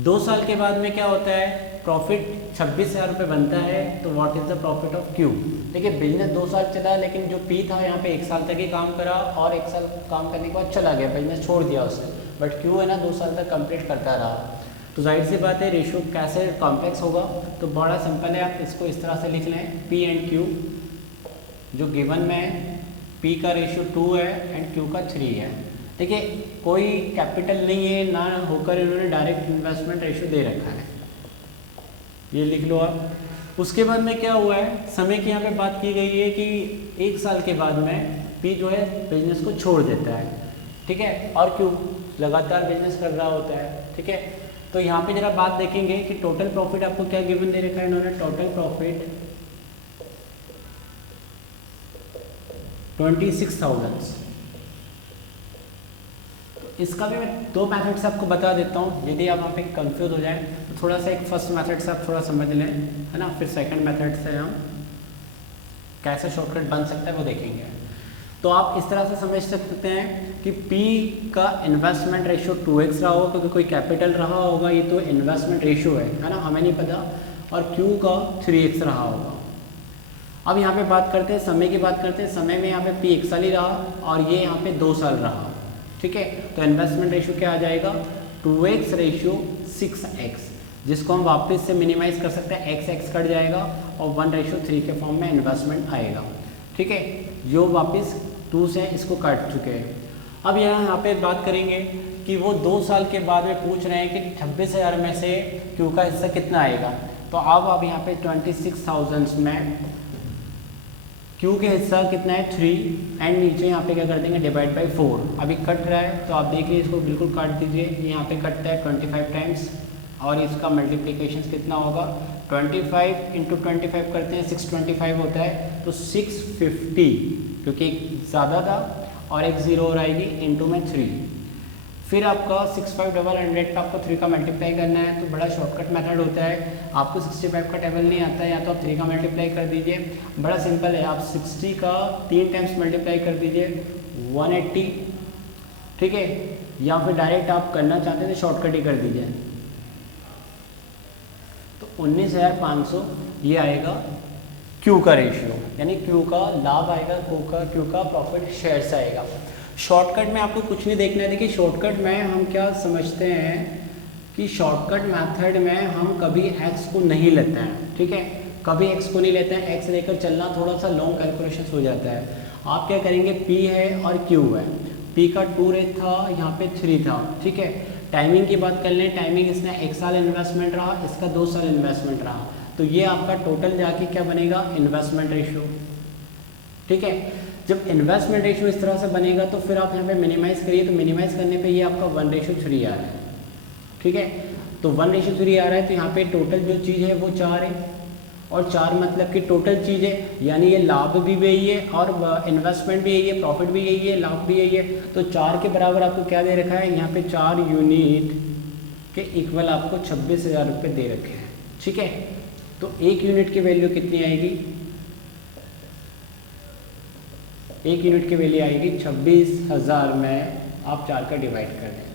2 साल के बाद में क्या होता है, प्रॉफिट 26,000 रुपये बनता है। तो what is the profit of Q. देखिए बिजनेस 2 साल चला, लेकिन जो पी था यहाँ पे 1 साल तक ही काम करा और 1 साल काम करने के बाद चला गया, बिजनेस छोड़ दिया उसने। बट क्यू है ना 2 साल तक कंप्लीट करता रहा। तो जाहिर सी बात है रेशियो कैसे कॉम्प्लेक्स होगा, तो बड़ा सिंपल है, आप इसको इस तरह से लिख लें, पी एंड क्यू जो गिवन में है, पी का रेशियो 2 है एंड क्यू का 3 है। देखिए कोई कैपिटल नहीं है ना होकर इन्होंने डायरेक्ट इन्वेस्टमेंट रेशियो दे रखा है, ये लिख लो आप। उसके बाद में क्या हुआ है, समय की यहाँ पे बात की गई है कि 1 साल के बाद में पी जो है बिजनेस को छोड़ देता है। ठीक है, और क्यों, लगातार बिजनेस कर रहा होता है। ठीक है, तो यहाँ पे जरा बात देखेंगे कि टोटल प्रॉफिट आपको क्या गिवन दे रखा है इन्होंने, टोटल प्रॉफिट 26,000। इसका भी मैं 2 मेथड से आपको बता देता हूँ, यदि आप वहाँ पे कंफ्यूज हो जाए तो थोड़ा सा एक फर्स्ट मेथड से आप थोड़ा समझ लें, है ना, फिर सेकंड मेथड से हम कैसे शॉर्टकट बन सकता है वो देखेंगे। तो आप इस तरह से समझ सकते हैं कि P का इन्वेस्टमेंट रेशियो 2x रहा होगा क्योंकि कोई कैपिटल रहा होगा, ये तो इन्वेस्टमेंट रेशियो है ना, हमें नहीं पता, और Q का 3x रहा होगा। अब यहाँ पे बात करते हैं समय की बात करते हैं, समय में यहाँ पे P 1 साल ही रहा और ये यहाँ पे 2 साल रहा। ठीक है, तो इन्वेस्टमेंट रेशियो क्या आ जाएगा, 2x रेशियो 6x, जिसको हम वापस से मिनिमाइज कर सकते हैं, x कट जाएगा और 1:3 के फॉर्म में इन्वेस्टमेंट आएगा। ठीक है, जो वापस 2 से इसको काट चुके हैं। अब यहाँ पे बात करेंगे कि वो 2 साल के बाद में पूछ रहे हैं कि 26,000 में से क्यू का हिस्सा कितना आएगा। तो अब यहाँ पे 26,000 में क्यू के हिस्सा कितना है 3 एंड नीचे यहाँ पे क्या कर देंगे डिवाइड बाई 4। अभी कट रहा है तो आप देखिए इसको बिल्कुल काट दीजिए, यहाँ पे कटता है 25 टाइम्स और इसका मल्टीप्लिकेशन कितना होगा 25 इंटू 25 करते हैं 625 होता है, तो 650 क्योंकि एक ज़्यादा था और एक 0 और आएगी इंटू में 3। फिर आपका 6500 पे आपको 3 का मल्टीप्लाई करना है, तो बड़ा शॉर्टकट मेथड होता है। आपको 65 का टेबल नहीं आता है या तो आप 3 का मल्टीप्लाई कर दीजिए, बड़ा सिंपल है, आप 60 का 3 टाइम्स मल्टीप्लाई कर दीजिए 180। ठीक है, या फिर डायरेक्ट आप करना चाहते हैं तो शॉर्टकट ही कर दीजिए, तो 19,500 ये आएगा क्यू का रेशियो, यानी क्यू का लाभ आएगा, क्यू का प्रॉफिट शेयर से आएगा। शॉर्टकट में आपको कुछ नहीं देखना है। देखिए शॉर्टकट में हम क्या समझते हैं कि शॉर्टकट मेथड में हम कभी x को नहीं लेते हैं। ठीक है, कभी x को नहीं लेते हैं, x लेकर चलना थोड़ा सा लॉन्ग कैलकुलेशन हो जाता है। आप क्या करेंगे, P है और Q है, P का 2 रेट था, यहाँ पे 3 था। ठीक है, टाइमिंग की बात कर लें, टाइमिंग इसने 1 साल इन्वेस्टमेंट रहा, इसका 2 साल इन्वेस्टमेंट रहा, तो ये आपका टोटल जाके क्या बनेगा इन्वेस्टमेंट रेशियो। ठीक है, जब इन्वेस्टमेंट रेशियो इस तरह से बनेगा तो फिर आप यहाँ पे मिनिमाइज करिए, तो मिनिमाइज करने पे ये आपका 1:3 आ रहा है। ठीक है, तो 1:3 आ रहा है, तो यहाँ पे टोटल जो चीज़ है वो 4 है, और 4 मतलब कि टोटल चीज़ है, यानी ये लाभ भी यही है और इन्वेस्टमेंट भी यही है, प्रॉफिट भी यही है, लाभ भी यही है। तो 4 के बराबर आपको क्या दे रखा है, यहाँ पे 4 यूनिट के इक्वल आपको 26,000 रुपये दे रखे हैं। ठीक है, तो 1 यूनिट की वैल्यू कितनी आएगी, 1 यूनिट की वैल्यू आएगी 26,000 में आप 4 का डिवाइड कर दें।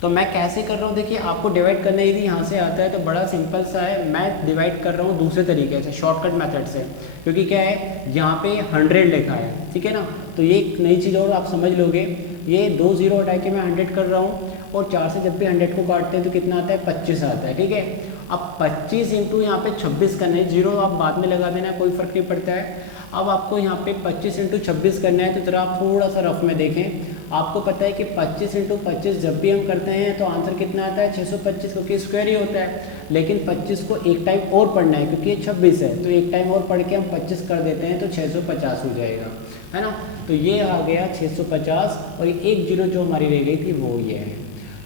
तो मैं कैसे कर रहा हूँ, देखिए आपको डिवाइड करना यदि यहाँ से आता है तो बड़ा सिंपल सा है, मैं डिवाइड कर रहा हूँ दूसरे तरीके से, शॉर्टकट मेथड से, क्योंकि क्या है यहाँ पे 100 लिखा है, ठीक है ना। तो ये एक नई चीज़ और आप समझ लोगे, ये 2 जीरो हटा के मैं 100 कर रहा हूँ और 4 से जब भी 100 को काटते हैं तो कितना आता है 25 आता है, ठीक है। अब 25 इंटू यहाँ पे 26 करना है, जीरो आप बाद में लगा देना, कोई फ़र्क नहीं पड़ता है। अब आपको यहाँ पे 25 इंटू 26 करना है, तो ज़रा आप थोड़ा सा रफ में देखें, आपको पता है कि 25 इंटू 25 जब भी हम करते हैं तो आंसर कितना आता है 625, क्योंकि स्क्वायर ही होता है। लेकिन 25 को एक टाइम और पढ़ना है क्योंकि ये 26 है, तो एक टाइम और पढ़ के हम 25 कर देते हैं तो 650 हो जाएगा, है ना। तो ये आ गया 650 और ये एक जीरो जो हमारी रह गई थी वो ये है।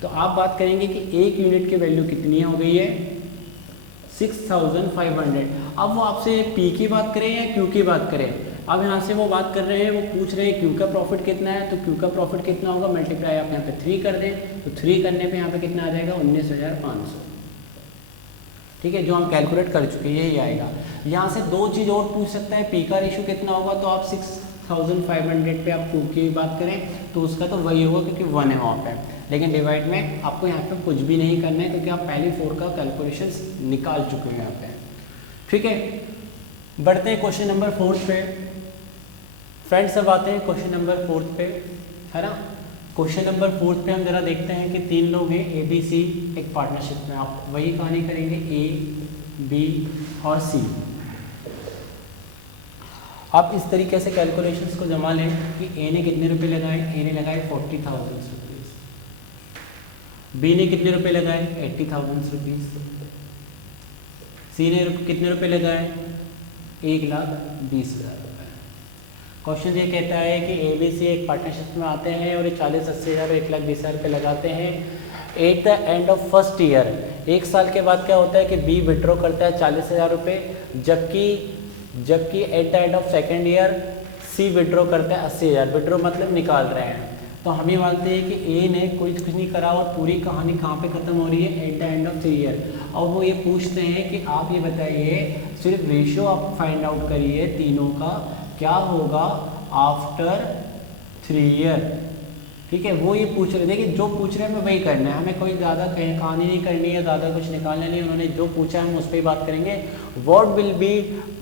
तो आप बात करेंगे कि 1 यूनिट की वैल्यू कितनी हो गई है 6500। अब वो आपसे पी की बात करें या क्यू की बात करें, अब यहाँ से वो बात कर रहे हैं, वो पूछ रहे हैं क्यू का प्रॉफिट कितना है, तो क्यू का प्रॉफिट कितना होगा, मल्टीप्लाई आप यहाँ पे 3 कर दें, तो 3 करने पे यहाँ पे कितना आ जाएगा 19,500, ठीक है, जो हम कैलकुलेट कर चुके हैं यही आएगा। यहाँ से 2 चीज़ और पूछ सकता है, पी का रेशो कितना होगा, तो आप 6500 पे आप क्यू की बात करें तो उसका तो वही होगा क्योंकि 1 है वहाँ पे, लेकिन डिवाइड में आपको यहाँ पे कुछ भी नहीं करना है क्योंकि आप पहले 4 का कैलकुलेशंस निकाल चुके हैं यहाँ पे, ठीक है। बढ़ते हैं क्वेश्चन नंबर 4 पे फ्रेंड्स, अब आते हैं क्वेश्चन नंबर 4 पे, है ना। क्वेश्चन नंबर 4 पे हम जरा देखते हैं कि 3 लोग हैं ABC एक पार्टनरशिप में, आप वही कहानी करेंगे A, B और C। आप इस तरीके से कैलकुलेशंस को जमा लें कि A ने कितने रुपए लगाए, A ने लगाए 40,000 रुपीज़, B ने कितने रुपए लगाए 80,000 रुपीज़, C ने कितने रुपए लगाए 1,20,000 रुपये। क्वेश्चन ये कहता है कि ABC एक पार्टनरशिप में आते हैं और ये 40,80,000 और 1,20,000 रुपये लगाते हैं eight the end of first year. एक साल के बाद क्या होता है कि B विड्रॉ करता है 40,000 रुपये, जबकि eight the end of second year C withdraw करता है 80,000। विड्रॉ मतलब निकाल रहे हैं। तो हम ये मानते हैं कि A ने कुछ नहीं करा और पूरी कहानी कहाँ पे ख़त्म हो रही है eight the end of 3 year. और वो ये पूछते हैं कि आप ये बताइए, सिर्फ रेशियो आप फाइंड आउट करिए तीनों का, क्या होगा आफ्टर 3 ईयर, ठीक है। वो ये पूछ रहे, देखिए जो पूछ रहे हैं हमें वही करना है, हमें कोई ज़्यादा कहानी नहीं करनी है, ज़्यादा कुछ निकालना नहीं, उन्होंने जो पूछा है हम उस पर ही बात करेंगे। What will be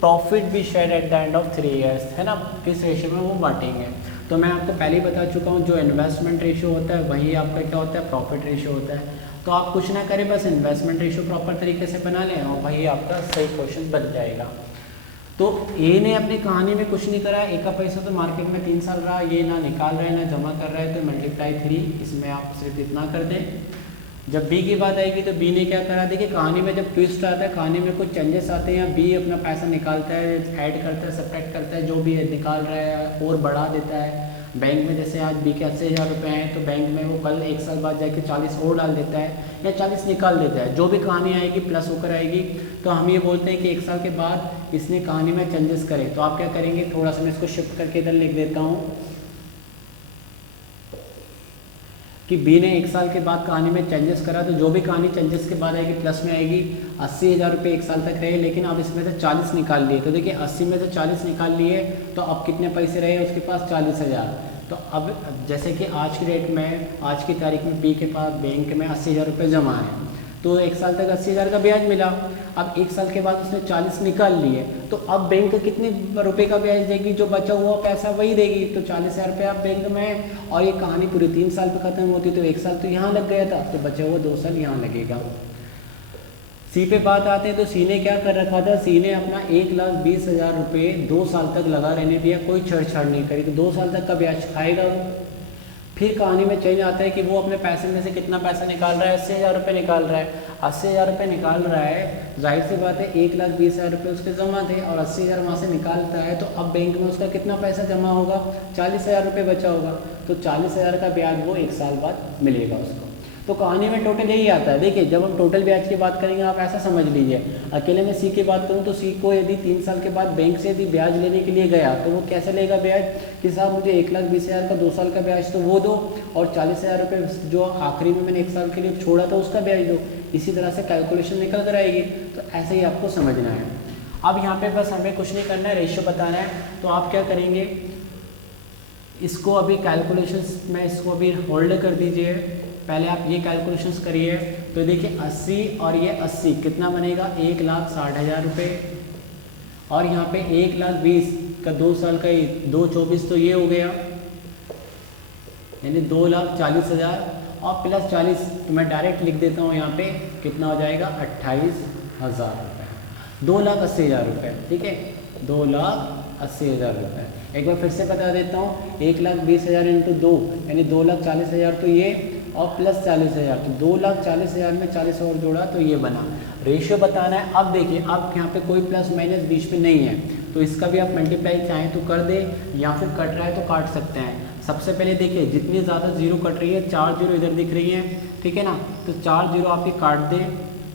profit be share at the end of 3 years, है ना, किस रेशियो में वो बांटेंगे। तो मैं आपको पहले ही बता चुका हूँ, जो इन्वेस्टमेंट रेशियो होता है वही आपका क्या होता है प्रॉफिट रेशियो होता है। तो आप कुछ ना करें, बस इन्वेस्टमेंट रेशियो प्रॉपर तरीके से बना लें और वही आपका सही क्वेश्चन बन जाएगा। तो ए ने अपनी कहानी में कुछ नहीं करा, ए का पैसा तो मार्केट में 3 साल रहा, ये ना निकाल रहा है ना जमा कर रहा है, तो मल्टीप्लाई 3, इसमें आप सिर्फ इतना कर दें। जब बी की बात आएगी तो बी ने क्या करा, देखिए कहानी में जब ट्विस्ट आता है, कहानी में कुछ चेंजेस आते हैं, बी अपना पैसा निकालता है, ऐड करता है, सब्ट्रैक्ट करता है, जो भी है निकाल रहा है और बढ़ा देता है। बैंक में जैसे आज बी के 80,000 रुपये हैं, तो बैंक में वो कल 1 साल बाद जाके 40 और डाल देता है या 40 निकाल देता है, जो भी कहानी आएगी प्लस होकर आएगी। तो हम ये बोलते हैं कि 1 साल के बाद इसने कहानी में चेंजेस करे, तो आप क्या करेंगे, थोड़ा सा मैं इसको शिफ्ट करके इधर लिख देता हूँ कि बी ने 1 साल के बाद कहानी में चेंजेस करा, तो जो भी कहानी चेंजेस के बाद आएगी प्लस में आएगी। 80,000 रुपये 1 साल तक रहे, लेकिन अब इसमें से 40 निकाल लिए, तो देखिए 80 में से 40 निकाल लिए, तो अब कितने पैसे रहे उसके पास 40,000। तो अब जैसे कि आज की डेट में, आज की तारीख में बी के पास बैंक में 80,000 रुपये जमा है, तो 1 साल तक 80,000 का ब्याज मिला। अब 1 साल के बाद उसने 40 निकाल लिए, तो अब बैंक कितने रुपए का ब्याज देगी, जो बचा हुआ पैसा वही देगी। तो 40,000 रुपये आप बैंक में, और ये कहानी पूरी 3 साल पे ख़त्म होती, तो 1 साल तो यहाँ लग गया था, तो बचा हुआ 2 साल यहाँ लगेगा। सी पे बात आते हैं, तो सी ने क्या कर रखा था, सी ने अपना 1,20,000 रुपये 2 साल तक लगा रहने दिया, कोई छेड़छाड़ नहीं करी, तो 2 साल तक का ब्याज खाएगा वो। फिर कहानी में चेंज आता है कि वो अपने पैसे में से कितना पैसा निकाल रहा है, 80,000 रुपये निकाल रहा है। 80,000 रुपये निकाल रहा है, जाहिर सी बात है 1,20,000 रुपये उसके जमा थे और 80,000 वहाँ से निकालता है, तो अब बैंक में उसका कितना पैसा जमा होगा, 40,000 रुपये बचा होगा, तो 40,000 का ब्याज वो 1 साल बाद मिलेगा उसको। तो कहानी में टोटल यही आता है। देखिए जब हम टोटल ब्याज की बात करेंगे, आप ऐसा समझ लीजिए, अकेले में सी की बात करूं तो सी को यदि 3 साल के बाद बैंक से यदि ब्याज लेने के लिए गया, तो वो कैसे लेगा ब्याज कि साहब मुझे 1,20,000 का 2 साल का ब्याज तो वो दो, और 40,000 रुपये जो आखिरी में मैंने 1 साल के लिए छोड़ा था उसका ब्याज दो। इसी तरह से कैलकुलेशन निकल कर आएगी। तो ऐसे ही आपको समझना है। अब यहाँ पे बस हमें कुछ नहीं करना है, रेशियो बताना है। तो आप क्या करेंगे, इसको अभी कैलकुलेशंस में इसको अभी होल्ड कर दीजिए, पहले आप ये कैलकुलेशंस करिए। तो देखिए 80 और ये 80 कितना बनेगा, 1,60,000 रुपये। और यहाँ पे 1,20,000 का 2 साल का 2,24 तो ये हो गया, यानी 2,40,000 और प्लस 40 तो मैं डायरेक्ट लिख देता हूँ यहाँ पे कितना हो जाएगा 28,000 रुपये, 2,80,000 रुपये। ठीक है, 2,80,000 रुपये। एक बार फिर से बता देता हूँ, 1,20,000 इंटू 2 यानी 2,40,000 तो ये, और प्लस 40,000 तो 2,40,000 में 40 और जोड़ा तो ये बना। रेशियो बताना है। अब देखिए, अब यहाँ पे कोई प्लस माइनस बीच में नहीं है, तो इसका भी आप मल्टीप्लाई चाहें तो कर दे, या फिर कट रहा है तो काट सकते हैं। सबसे पहले देखिए, जितनी ज़्यादा जीरो कट रही है, 4 जीरो इधर दिख रही है, ठीक है ना, तो 4 जीरो आप ये काट दें,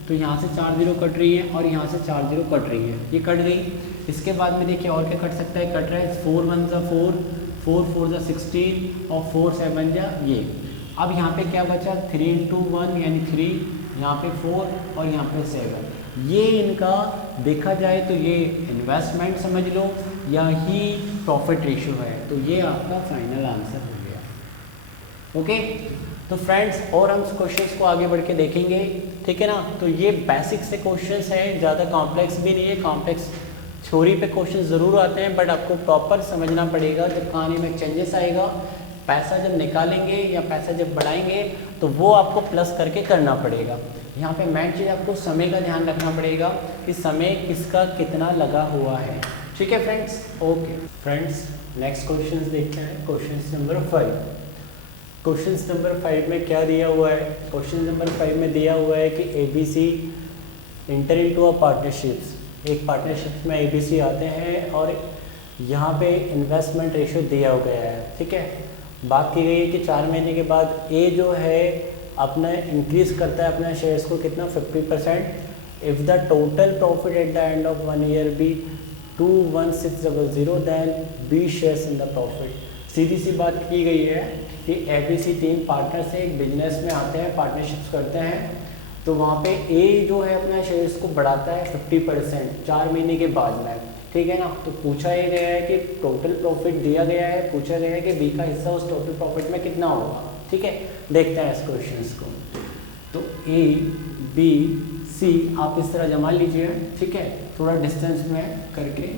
तो यहाँ से 4 जीरो कट रही है और यहाँ से 4 जीरो कट रही है, ये कट गई। इसके बाद में देखिए और क्या कट सकता है, कट रहा है 4 1 जा 4, 4 4 जा 16 और 4 7 जा ये। अब यहाँ पे क्या बचा, 3 इंटू 1 यानी 3, यहाँ पे 4 और यहाँ पे 7। ये इनका देखा जाए तो ये इन्वेस्टमेंट समझ लो या ही प्रॉफिट रेशियो है, तो ये आपका फाइनल आंसर हो गया। ओके, तो फ्रेंड्स और हम क्वेश्चंस को आगे बढ़ के देखेंगे, ठीक है ना। तो ये बेसिक से क्वेश्चंस हैं, ज़्यादा कॉम्प्लेक्स भी नहीं है। कॉम्प्लेक्स थ्योरी पे क्वेश्चन ज़रूर आते हैं, बट आपको प्रॉपर समझना पड़ेगा। जब कहानी में चेंजेस आएगा, पैसा जब निकालेंगे या पैसा जब बढ़ाएंगे, तो वो आपको प्लस करके करना पड़ेगा। यहाँ पे मेन चीज़ आपको समय का ध्यान रखना पड़ेगा कि समय किसका कितना लगा हुआ है। ठीक है friends, okay friends, next question देखते हैं, क्वेश्चन नंबर 5। क्वेश्चन नंबर 5 में क्या दिया हुआ है, क्वेश्चन नंबर 5 में दिया हुआ है कि ABC inter into a partnerships, एक पार्टनरशिप में ABC आते हैं और यहाँ पे इन्वेस्टमेंट रेशियो दिया गया है। ठीक है, बात की गई है कि 4 महीने के बाद ए जो है अपना इंक्रीज करता है अपना शेयर्स को कितना, 50%। If the total profit at the end of 1 year B 21600 then B shares in the profit. सीधी सी बात की गई है कि ABC 3 पार्टनर से एक बिजनेस में आते हैं, पार्टनरशिप्स करते हैं, तो वहाँ पे ए जो है अपना शेयर्स को बढ़ाता है 50% 4 महीने के बाद में। ठीक है ना, तो पूछा ये गया है कि टोटल प्रॉफिट दिया गया है, पूछा गया है कि बी का हिस्सा उस टोटल प्रॉफिट में कितना होगा। ठीक है, देखते हैं इस क्वेश्चन को। तो A B C आप इस तरह जमा लीजिए, ठीक है, थोड़ा डिस्टेंस में करके।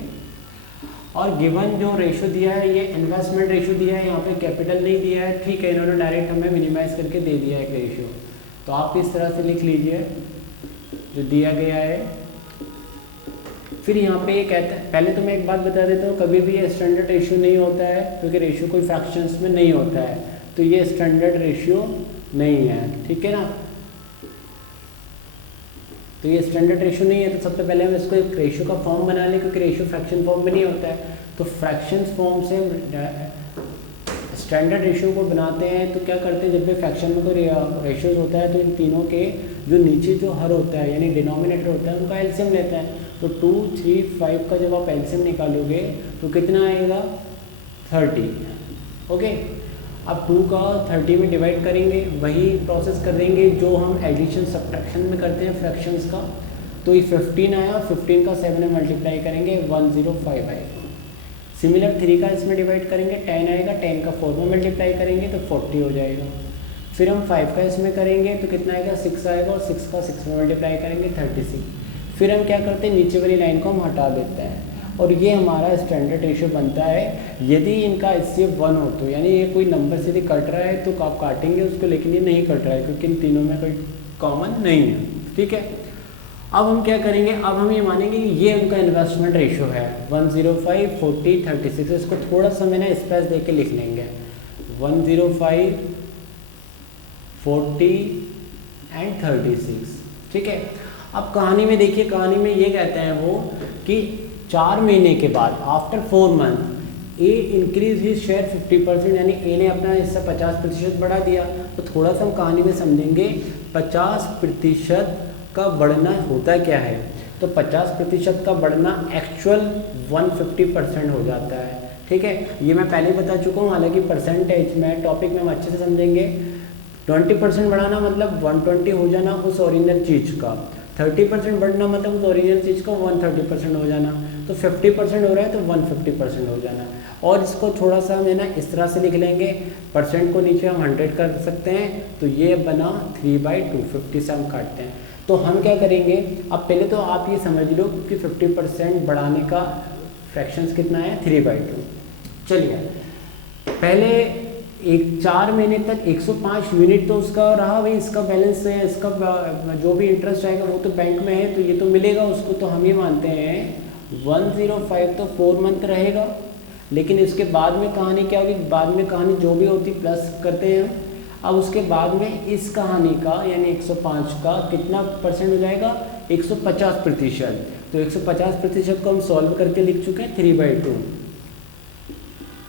और गिवन जो रेशो दिया है ये इन्वेस्टमेंट रेशो दिया है, यहाँ पे कैपिटल नहीं दिया है। ठीक है, इन्होंने डायरेक्ट हमें मिनिमाइज करके दे दिया है एक रेशो, तो आप इस तरह से लिख लीजिए जो दिया गया है। फिर यहाँ पे ये कहते हैं, पहले तो मैं एक बात बता देता हूँ, कभी भी ये स्टैंडर्ड रेशियो नहीं होता है, क्योंकि रेशियो कोई फ्रैक्शंस में नहीं होता है, तो ये स्टैंडर्ड रेशियो नहीं है। ठीक है ना, तो ये स्टैंडर्ड रेशियो नहीं है, तो सबसे पहले हम इसको एक रेशियो का फॉर्म बना लें, क्योंकि रेशियो फ्रैक्शन फॉर्म में नहीं होता है। तो फ्रैक्शन फॉर्म से स्टैंडर्ड रेशियो को बनाते हैं, तो क्या करते हैं, जब भी फ्रैक्शन में कोई रेशियोज होता है तो इन तीनों के जो नीचे जो हर होता है यानी डिनोमिनेटर होता है उनका एलसीएम लेते हैं। तो 2, 3, 5 का जब आप एलसीएम निकालोगे तो कितना आएगा, 30। ओके, अब 2 का 30 में डिवाइड करेंगे, वही प्रोसेस कर देंगे जो हम एडिशन सब्ट्रैक्शन में करते हैं फ्रैक्शंस का। तो ये 15 आया, 15 का 7 में मल्टीप्लाई करेंगे 105 आएगा। सिमिलर 3 का इसमें डिवाइड करेंगे 10 आएगा, 10 का 4 में मल्टीप्लाई करेंगे तो 40 हो जाएगा। फिर हम 5 का इसमें करेंगे तो कितना आएगा, 6 आएगा, और 6 का 6 में मल्टीप्लाई करेंगे 36। फिर हम क्या करते हैं, नीचे वाली लाइन को हम हटा देते हैं, और ये हमारा स्टैंडर्ड रेशियो बनता है। यदि इनका इससे 1 हो तो यानी ये कोई नंबर से यदि कट रहा है तो आप काटेंगे उसको, लेकिन ये नहीं कट रहा है क्योंकि इन तीनों में कोई कॉमन नहीं है। ठीक है, अब हम क्या करेंगे, अब हम ये मानेंगे कि ये उनका इन्वेस्टमेंट रेशियो है 105, 40, 36। इसको थोड़ा सा मैंने स्पेस दे के लिख लेंगे 105, 40 एंड 36। ठीक है, अब कहानी में देखिए, कहानी में ये कहते हैं वो कि 4 महीने के बाद आफ्टर 4 मंथ ए इंक्रीज हिज शेयर 50%, यानी ए ने अपना हिस्सा 50% बढ़ा दिया। तो थोड़ा सा हम कहानी में समझेंगे 50% का बढ़ना होता क्या है। तो 50% का बढ़ना एक्चुअल 150% हो जाता है। ठीक है, ये मैं पहले बता चुका हूँ, हालांकि परसेंटेज में टॉपिक में हम अच्छे से समझेंगे। 20% बढ़ाना मतलब 120 हो जाना उस ओरिजिनल चीज़ का, 30% बढ़ना मतलब उस ओरिजिनल चीज़ का 130% हो जाना, तो 50% हो रहा है तो 150% हो जाना। और इसको थोड़ा सा हम है ना इस तरह से लिख लेंगे, परसेंट को नीचे हम 100 कर सकते हैं, तो ये बना 3/2, 50 से हम काटते हैं। तो हम क्या करेंगे, अब पहले तो आप ये समझ लो कि 50% बढ़ाने का फ्रैक्शंस कितना है, 3/2। चलिए पहले 4 महीने तक 105 यूनिट तो उसका रहा भाई, इसका बैलेंस है, इसका जो भी इंटरेस्ट आएगा वो तो बैंक में है, तो ये तो मिलेगा उसको, तो हम ये मानते हैं 105 तो 4 मंथ रहेगा। लेकिन इसके बाद में कहानी क्या होगी, बाद में कहानी जो भी होती प्लस करते हैं। अब उसके बाद में इस कहानी का यानी 105 का कितना परसेंट हो जाएगा, 150%। तो 150% को हम सॉल्व करके लिख चुके हैं 3/2,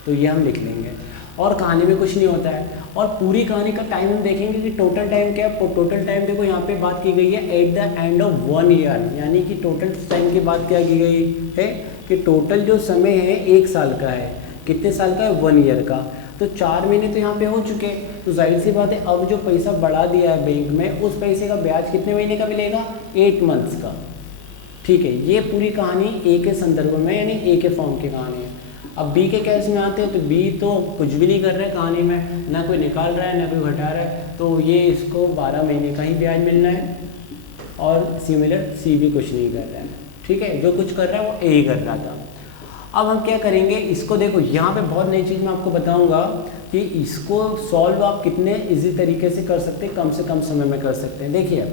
तो ये हम लिख लेंगे। और कहानी में कुछ नहीं होता है। और पूरी कहानी का टाइम हम देखेंगे कि टोटल टाइम क्या है। टोटल टाइम देखो यहाँ पे बात की गई है eight the end of 1 year, यानी कि टोटल टाइम की बात क्या की गई है कि टोटल जो समय है 1 साल का है। कितने साल का है, 1 ईयर का। तो 4 महीने तो यहाँ पे हो चुके, तो जाहिर सी बात है अब जो पैसा बढ़ा दिया है बैंक में, उस पैसे का ब्याज कितने महीने का मिलेगा, 8 मंथ्स का। ठीक है, ये पूरी कहानी ए के संदर्भ में यानी ए के फॉर्म की कहानी है। अब बी के केस में आते हैं तो बी तो कुछ भी नहीं कर रहा है कहानी में, ना कोई निकाल रहा है ना कोई घटा रहा है, तो ये इसको 12 महीने का ही ब्याज मिलना है। और सिमिलर सी भी कुछ नहीं कर रहा है। ठीक है, जो कुछ कर रहा है वो ए ही कर रहा था। अब हम क्या करेंगे, इसको देखो यहाँ पे बहुत नई चीज़ मैं आपको बताऊंगा कि इसको सॉल्व आप कितने इजी तरीके से कर सकते हैं, कम से कम समय में कर सकते हैं। देखिए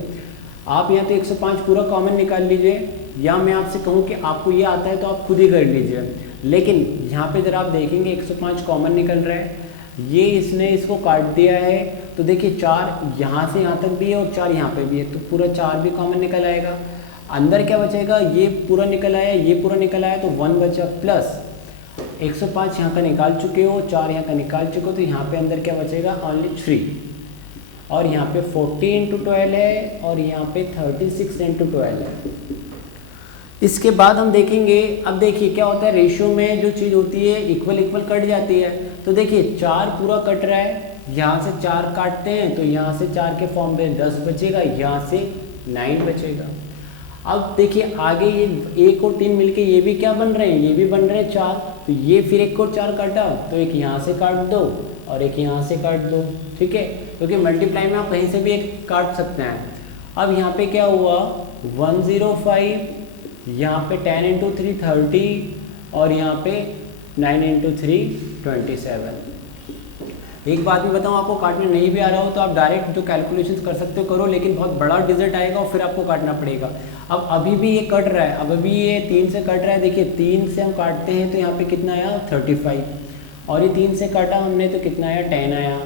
आप यहाँ पे 105 पूरा कॉमन निकाल लीजिए, या मैं आपसे कहूँ कि आपको ये आता है तो आप खुद ही कर लीजिए। लेकिन यहाँ पे जरा आप देखेंगे 105 कॉमन निकल रहा है, ये इसने इसको काट दिया है, तो देखिए 4 यहाँ से यहाँ तक भी है और 4 यहाँ पे भी है, तो पूरा 4 भी कॉमन निकल आएगा। अंदर क्या बचेगा, ये पूरा निकल आया, ये पूरा निकल आया, तो 1 बचा, प्लस 105 यहाँ का निकाल चुके हो, 4 यहाँ का निकाल चुके हो, तो यहाँ पे अंदर क्या बचेगा, ओनली 3। और यहाँ पे 40 × 12 है और यहाँ पे 36 × 12 है। इसके बाद हम देखेंगे, अब देखिए क्या होता है, रेशियो में जो चीज़ होती है इक्वल इक्वल कट जाती है। तो देखिए 4 पूरा कट रहा है, यहाँ से 4 काटते हैं तो यहाँ से 4 के फॉर्म में 10 बचेगा, यहाँ से 9 बचेगा। अब देखिए आगे ये 1 और 3 मिलके ये भी क्या बन रहे हैं, ये भी बन रहे हैं 4, तो ये फिर 1 और 4 काटा, तो एक यहाँ से काट दो और एक यहाँ से काट दो। ठीक है, क्योंकि मल्टीप्लाई में आप कहीं से भी एक काट सकते हैं। अब यहाँ पे क्या हुआ, 105, यहाँ पे 10 × 3 30 और यहाँ पे 9 × 3 27। एक बात भी बताऊँ, आपको काटने नहीं भी आ रहा हो तो आप डायरेक्ट जो कैलकुलेशंस कर सकते हो करो, लेकिन बहुत बड़ा डिजिट आएगा और फिर आपको काटना पड़ेगा। अब अभी भी ये कट रहा है, अब अभी ये 3 से कट रहा है, देखिए 3 से हम काटते हैं तो यहाँ पे कितना आया, 35, और ये 3 से काटा हमने तो कितना आया, 10 आया,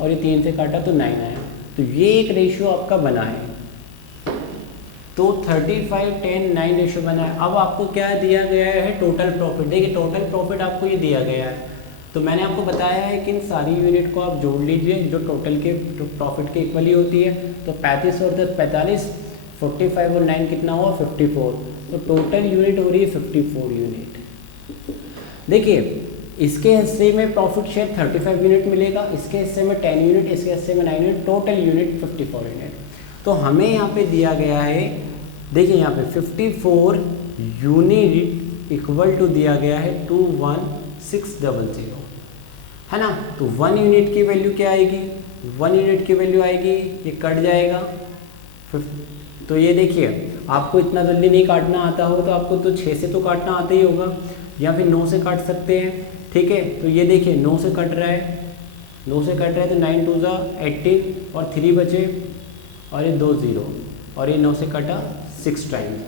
और ये 3 से काटा तो 9 आया। तो ये एक रेशियो आपका बना है, तो 35, 10, 9 रेशियो बना है। अब आपको क्या दिया गया है, टोटल प्रॉफिट। देखिए टोटल प्रॉफिट आपको ये दिया गया है, तो मैंने आपको बताया है कि इन सारी यूनिट को आप जोड़ लीजिए जो टोटल के प्रॉफिट के इक्वली होती है। तो 35 और 10 45, 45 और 9 कितना हुआ, 54, तो टोटल यूनिट हो रही है 54 यूनिट। देखिए इसके हिस्से में प्रॉफिट शेयर 35 यूनिट मिलेगा, इसके हिस्से में 10 यूनिट, इसके हिस्से में 9 यूनिट, टोटल यूनिट 54 यूनिट। तो हमें यहाँ पे दिया गया है, देखिए यहाँ पे 54 यूनिट इक्वल टू दिया गया है 21600, है ना। तो 1 यूनिट की वैल्यू क्या आएगी, 1 यूनिट की वैल्यू आएगी, ये कट जाएगा। तो ये देखिए आपको इतना जल्दी नहीं काटना आता हो तो आपको तो 6 से तो काटना आता ही होगा, या फिर 9 से काट सकते हैं। ठीक है, तो ये देखिए 9 से कट रहा है, 9 से कट रहा है तो 9 2 18 और 3 बचे, और ये 2 0, और ये 9 से कटा 6 टाइम्स,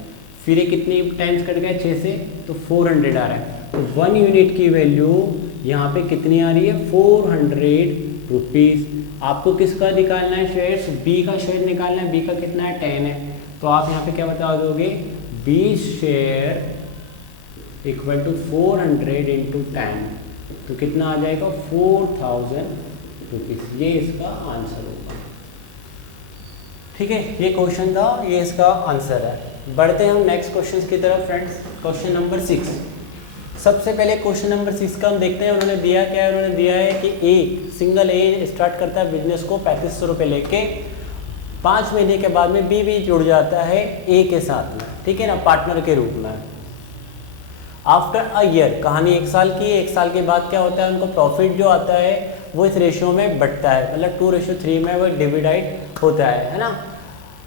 फिर ये कितनी टाइम्स कट गया, 6 से, तो 400 आ रहा है। तो 1 यूनिट की वैल्यू यहाँ पे कितनी आ रही है, 400 रुपीज़। आपको किसका निकालना है, शेयर्स, बी का शेयर निकालना है, बी का कितना है, 10 है। तो आप यहाँ पे क्या बता दोगे, 20 शेयर इक्वल टू 400 × 10, तो कितना आ जाएगा, 4000 रुपीज़। ये इसका आंसर होगा। ठीक है, ये क्वेश्चन था, ये इसका आंसर है। बढ़ते हैं हम नेक्स्ट क्वेश्चन की तरफ फ्रेंड्स। Question number 6। सबसे पहले क्वेश्चन नंबर 6 का हम देखते हैं, उन्होंने दिया क्या है, उन्होंने दिया है कि सिंगल ए स्टार्ट करता है बिजनेस को 3500 रुपये लेके, 5 महीने के बाद में बी भी जुड़ जाता है ए के साथ में, ठीक है ना, पार्टनर के रूप में। आफ्टर अ ईयर, कहानी 1 साल की है, 1 साल के बाद क्या होता है, उनको प्रॉफिट जो आता है वो इस रेशियो में बढ़ता है, मतलब 2:3 में वो डिवाइड होता है ना।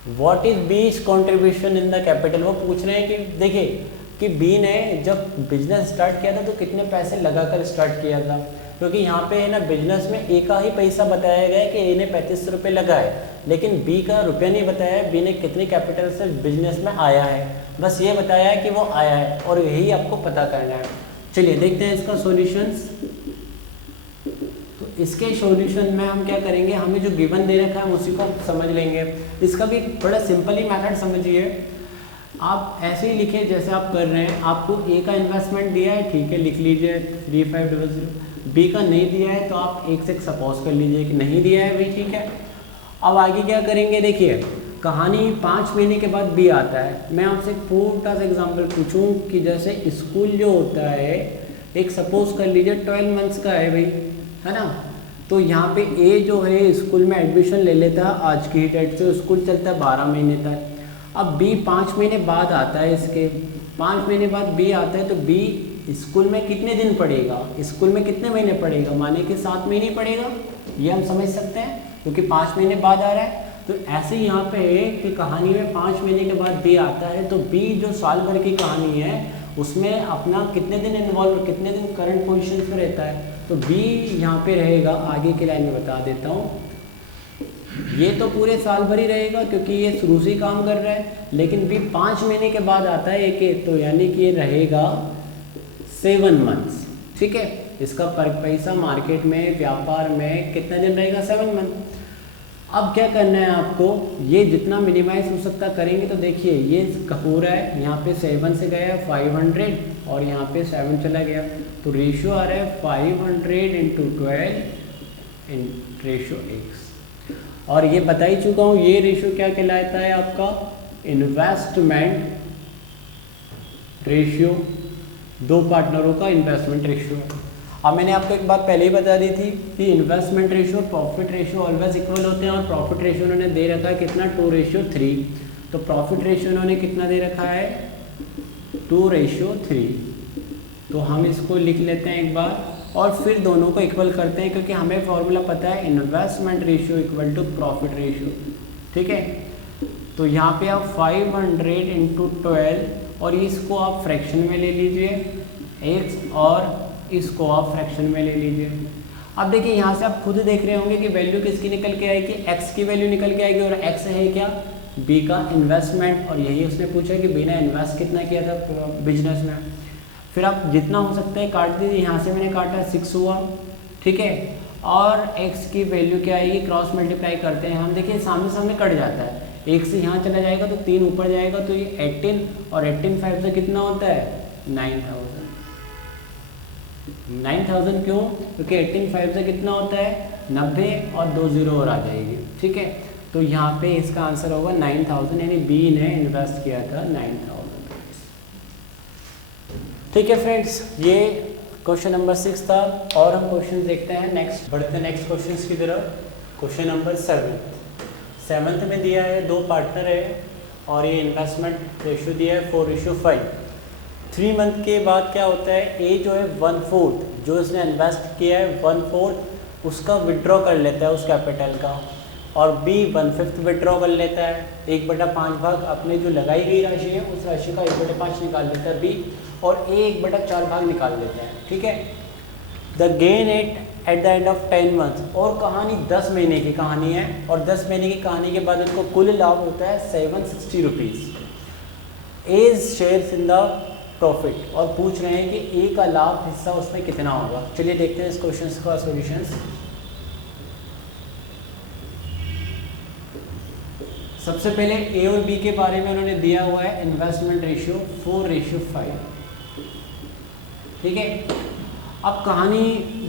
What is B's contribution in the capital, वो पूछ रहे हैं कि देखिए कि बी ने जब बिजनेस स्टार्ट किया था तो कितने पैसे लगाकर स्टार्ट किया था, क्योंकि यहाँ पे है ना बिजनेस में ए का ही पैसा बताया गया है कि ए ने 35 रुपये लगाए, लेकिन बी का रुपया नहीं बताया है, बी ने कितने कैपिटल से बिजनेस में आया है, बस ये बताया है कि वो आया है और यही आपको पता करना है। चलिए देखते हैं इसका सॉल्यूशंस। तो इसके सॉल्यूशन में हम क्या करेंगे, हमें जो गिवन दे रखा है हम उसी को समझ लेंगे। इसका भी बड़ा सिंपल ही मेथड समझिए, आप ऐसे ही लिखे जैसे आप कर रहे हैं। आपको ए का इन्वेस्टमेंट दिया है, ठीक है, लिख लीजिए 3500। बी का नहीं दिया है तो आप 1 से सपोज कर लीजिए कि नहीं दिया है भी, ठीक है। अब आगे क्या करेंगे, देखिए कहानी 5 महीने के बाद बी आता है। मैं आपसे एक छोटा सा एग्जाम्पल पूछूं कि जैसे स्कूल जो होता है, एक सपोज कर लीजिए 12 मंथ्स का है भाई, है ना। तो यहाँ पे ए जो है स्कूल में एडमिशन ले लेता है आज की डेट से, स्कूल चलता है 12 महीने तक। अब बी 5 महीने बाद आता है, इसके 5 महीने बाद बी आता है, तो बी स्कूल में कितने दिन पढ़ेगा, स्कूल में कितने महीने पढ़ेगा, माने कि 7 महीने पढ़ेगा, ये हम समझ सकते हैं क्योंकि 5 महीने बाद आ रहा है। तो ऐसे ही यहाँ पे है कि कहानी में 5 महीने के बाद बी आता है, तो बी जो साल भर की कहानी है उसमें अपना कितने दिन इन्वॉल्व, कितने दिन करंट पोजीशन पे रहता है, तो बी यहाँ पे रहेगा। आगे की लाइन में बता देता हूँ, ये तो पूरे साल भर ही रहेगा क्योंकि ये शुरू से ही काम कर रहा है, लेकिन बी 5 महीने के बाद आता है एक, तो यानी कि ये रहेगा 7 मंथ्स, ठीक है। इसका पैसा मार्केट में, व्यापार में कितना दिन रहेगा, 7 मंथ। अब क्या करना है आपको, ये जितना मिनिमाइज हो सकता करेंगे। तो देखिए ये हो रहा है, यहाँ पे 7 से गया 500 और यहाँ पे 7 चला गया, तो रेशियो आ रहा है 500 × 12 इन रेशियो x। और ये बता ही चुका हूँ, ये रेशियो क्या कहलाता है आपका, इन्वेस्टमेंट रेशियो, 2 पार्टनरों का इन्वेस्टमेंट रेशियो है। अब मैंने आपको एक बात पहले ही बता दी थी कि इन्वेस्टमेंट रेशियो और प्रॉफिट रेशियो ऑलवेज इक्वल होते हैं, और प्रॉफिट रेशियो उन्होंने दे रखा है कितना, 2:3। तो प्रॉफिट रेशियो उन्होंने कितना दे रखा है, 2:3। तो हम इसको लिख लेते हैं एक बार और फिर दोनों को इक्वल करते हैं, क्योंकि हमें फॉर्मूला पता है investment ratio equal to profit ratio, ठीक है। तो यहाँ पे आप 500 × 12 और इसको आप फ्रैक्शन में ले लीजिए x, और इसको आप फ्रैक्शन में ले लीजिए। अब देखिए यहाँ से आप खुद देख रहे होंगे कि वैल्यू किसकी निकल के आएगी, x की वैल्यू निकल के आएगी, और x है क्या, b का इन्वेस्टमेंट, और यही उसने पूछा कि b ने इन्वेस्ट कितना किया था बिजनेस में। फिर आप जितना हो सकता है काट दीजिए, यहाँ से मैंने काटा 6 हुआ, ठीक है, और x की वैल्यू क्या आएगी, क्रॉस मल्टीप्लाई करते हैं हम, देखिए सामने सामने कट जाता है, 1 से यहाँ चला जाएगा तो 3 ऊपर जाएगा, तो ये 18, और 18 5 से कितना होता है, 9000 क्यों, क्योंकि 18 5 से कितना होता है, 90, और 2 0 और आ जाएगी, ठीक है। तो यहाँ पे इसका आंसर होगा 9000, यानी बी ने इन्वेस्ट किया था 9000, ठीक है फ्रेंड्स। ये क्वेश्चन नंबर 6 था, और हम क्वेश्चन देखते हैं नेक्स्ट, बढ़ते हैं नेक्स्ट क्वेश्चन की तरफ। क्वेश्चन नंबर 7 में दिया है 2 पार्टनर है और ये इन्वेस्टमेंट रेशियो दिया है 4:5। 3 मंथ के बाद क्या होता है, ए जो है 1/4 जो इसने इन्वेस्ट किया है 1/4 उसका विड्रॉ कर लेता है उस कैपिटल का, और बी 1/5 विड्रॉ कर लेता है, 1/5 भाग अपने जो लगाई गई राशि है उस राशि का 1/5 निकाल लेता है बी, और ए 1/4 भाग निकाल लेता है, ठीक है। The gain eight the end of 10 month, और कहानी 10 महीने की कहानी है, और 10 महीने की कहानी के बाद उनको कुल लाभ होता है 760 rupees. As shares in the profit, और पूछ रहे हैं कि ए का लाभ हिस्सा उसमें कितना होगा। चलिए देखते हैं इस क्वेश्चन का सॉल्यूशंस। सबसे पहले ए और बी के बारे में उन्होंने दिया हुआ है इन्वेस्टमेंट रेशियो 4:5, ठीक है। अब कहानी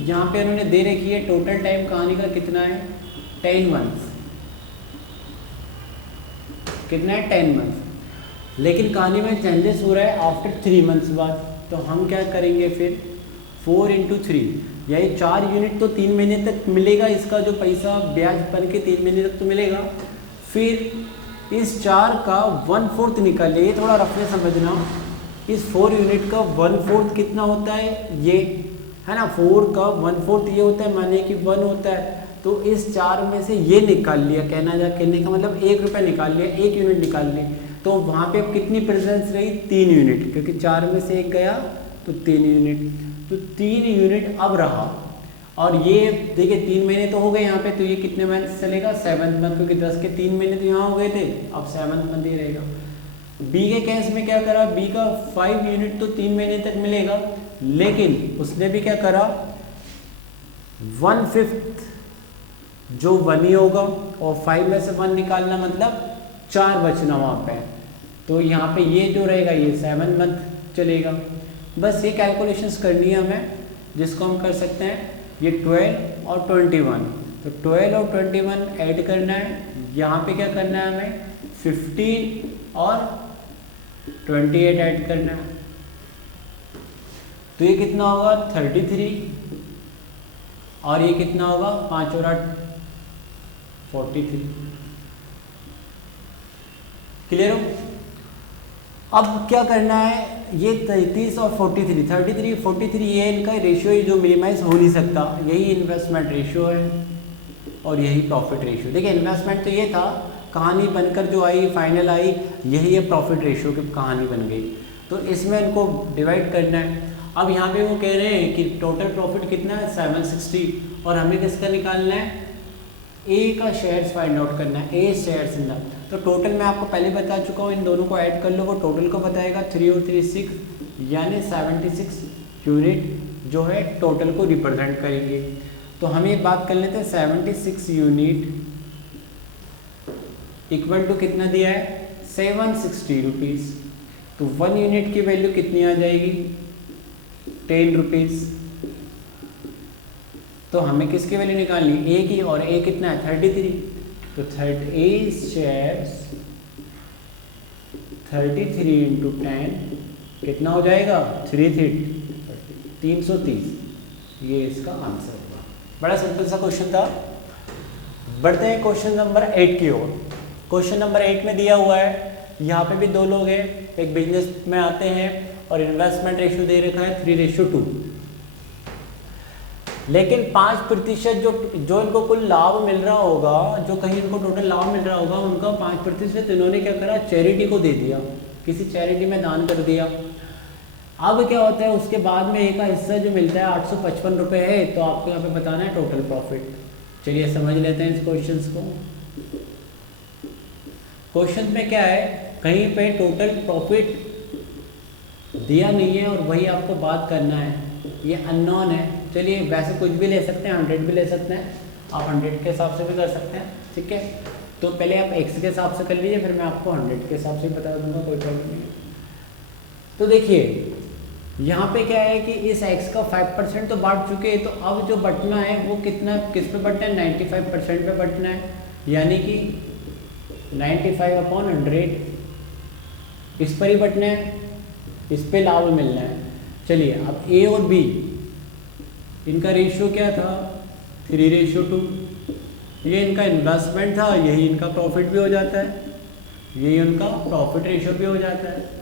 यहाँ पे उन्होंने दे रखी है, टोटल टाइम कहानी का कितना है, 10 मंथ्स, कितना है 10 मंथ्स, लेकिन कहानी में चेंजेस हो रहा है आफ्टर 3 मंथ्स बाद। तो हम क्या करेंगे फिर, 4 × 3 यानी 4 यूनिट तो 3 महीने तक मिलेगा, इसका जो पैसा ब्याज बन के 3 महीने तक तो मिलेगा। फिर इस 4 का 1/4 निकालिए, ये थोड़ा रफली समझना। इस 4 यूनिट का 1/4 कितना होता है, ये है ना, 4 का 1/4 ये होता है, माने कि 1 होता है। तो इस 4 में से ये निकाल लिया, कहने का मतलब 1 रुपया निकाल लिया, 1 यूनिट निकाल लिया। तो वहाँ पे अब कितनी प्रेजेंस रही, 3 यूनिट, क्योंकि 4 में से 1 गया तो 3 यूनिट, तो 3 यूनिट अब रहा। और ये देखिए 3 महीने तो हो गए यहाँ पे, तो ये कितने महीने चलेगा, 7th मंथ, क्योंकि 10 के 3 महीने तो यहाँ हो गए थे, अब 7th मंथ ही रहेगा। बी के केस में क्या करा, बी का 5 यूनिट तो 3 महीने तक मिलेगा, लेकिन उसने भी क्या करा, 1/5 जो 1 ही होगा, और 5 में से 1 निकालना मतलब 4 बचना वहाँ पे। तो यहाँ पे ये जो रहेगा ये 7 मंथ चलेगा। बस ये कैलकुलेशंस करनी है हमें, जिसको हम कर सकते हैं, ये 12 और 21, तो 12 और 21 ऐड करना है। यहाँ पे क्या करना है हमें, 15 और 28 ऐड करना है। तो ये कितना होगा, 33, और ये कितना होगा, 5 और 8 43। क्लियर हो? अब क्या करना है, ये 33 और 43 ये इनका रेशियो है जो मिनिमाइज हो नहीं सकता, यही इन्वेस्टमेंट रेशियो है और यही प्रॉफिट रेशियो। देखिए इन्वेस्टमेंट तो ये था, कहानी बनकर जो आई फाइनल आई, यही है प्रॉफिट रेशियो की कहानी बन गई। तो इसमें इनको डिवाइड करना है। अब यहाँ पे वो कह रहे हैं कि टोटल प्रॉफिट कितना है, 760, और हमें किसका निकालना है, ए का शेयर्स फाइंड आउट करना है, ए शेयर्स इन द। तो टोटल मैं आपको पहले बता चुका हूँ, इन दोनों को ऐड कर लो, वो टोटल को बताएगा, 3 और 3 6, यानी 76 यूनिट जो है टोटल को रिप्रेजेंट करेंगे। तो हम एक बात कर लेते हैं, 76 यूनिट इक्वल टू कितना दिया है, 760 रुपीज़। तो 1 यूनिट की वैल्यू कितनी आ जाएगी, 10 रुपीज़। तो हमें किसकी वैल्यू निकालनी, ए की, और ए कितना है, 33। तो ए शेयर्स 33 इंटू 10 कितना हो जाएगा, 330, ये इसका आंसर होगा। बड़ा सिंपल सा क्वेश्चन था। बढ़ते हैं क्वेश्चन नंबर 8 की ओर। क्वेश्चन नंबर 8 में दिया हुआ है, यहाँ पे भी 2 लोग हैं, एक बिजनेस में आते हैं और इन्वेस्टमेंट रेशियो दे रखा है 3:2, लेकिन 5% जो इनको कुल लाभ मिल रहा होगा, जो कहीं इनको टोटल लाभ मिल रहा होगा, उनका 5% इन्होंने क्या करा, चैरिटी को दे दिया, किसी चैरिटी में दान कर दिया। अब क्या होता है, उसके बाद में एक का हिस्सा जो मिलता है 855 रुपये है, तो आपको यहाँ पे बताना है टोटल प्रॉफिट। चलिए समझ लेते हैं इस क्वेश्चन को। क्वेश्चन में क्या है, कहीं पे टोटल प्रॉफिट दिया नहीं है और वही आपको बात करना है, ये अननोन है। चलिए वैसे कुछ भी ले सकते हैं, 100 भी ले सकते हैं, आप 100 के हिसाब से भी कर सकते हैं, ठीक है। तो पहले आप x के हिसाब से कर लीजिए, फिर मैं आपको 100 के हिसाब से बता दूंगा, कोई प्रॉब्लम नहीं है। तो देखिए यहाँ पे क्या है कि इस x का 5% तो बांट चुके हैं, तो अब जो बटना है वो कितना, किस पे बटना है, 95% पे बटना है, यानी कि 95/100 इस पर ही बटना है, इस पे लाभ मिलना है। चलिए अब a और b इनका रेशियो क्या था, 3:2। ये इनका इन्वेस्टमेंट था, यही इनका प्रॉफिट भी हो जाता है, यही उनका प्रॉफिट रेशियो भी हो जाता है।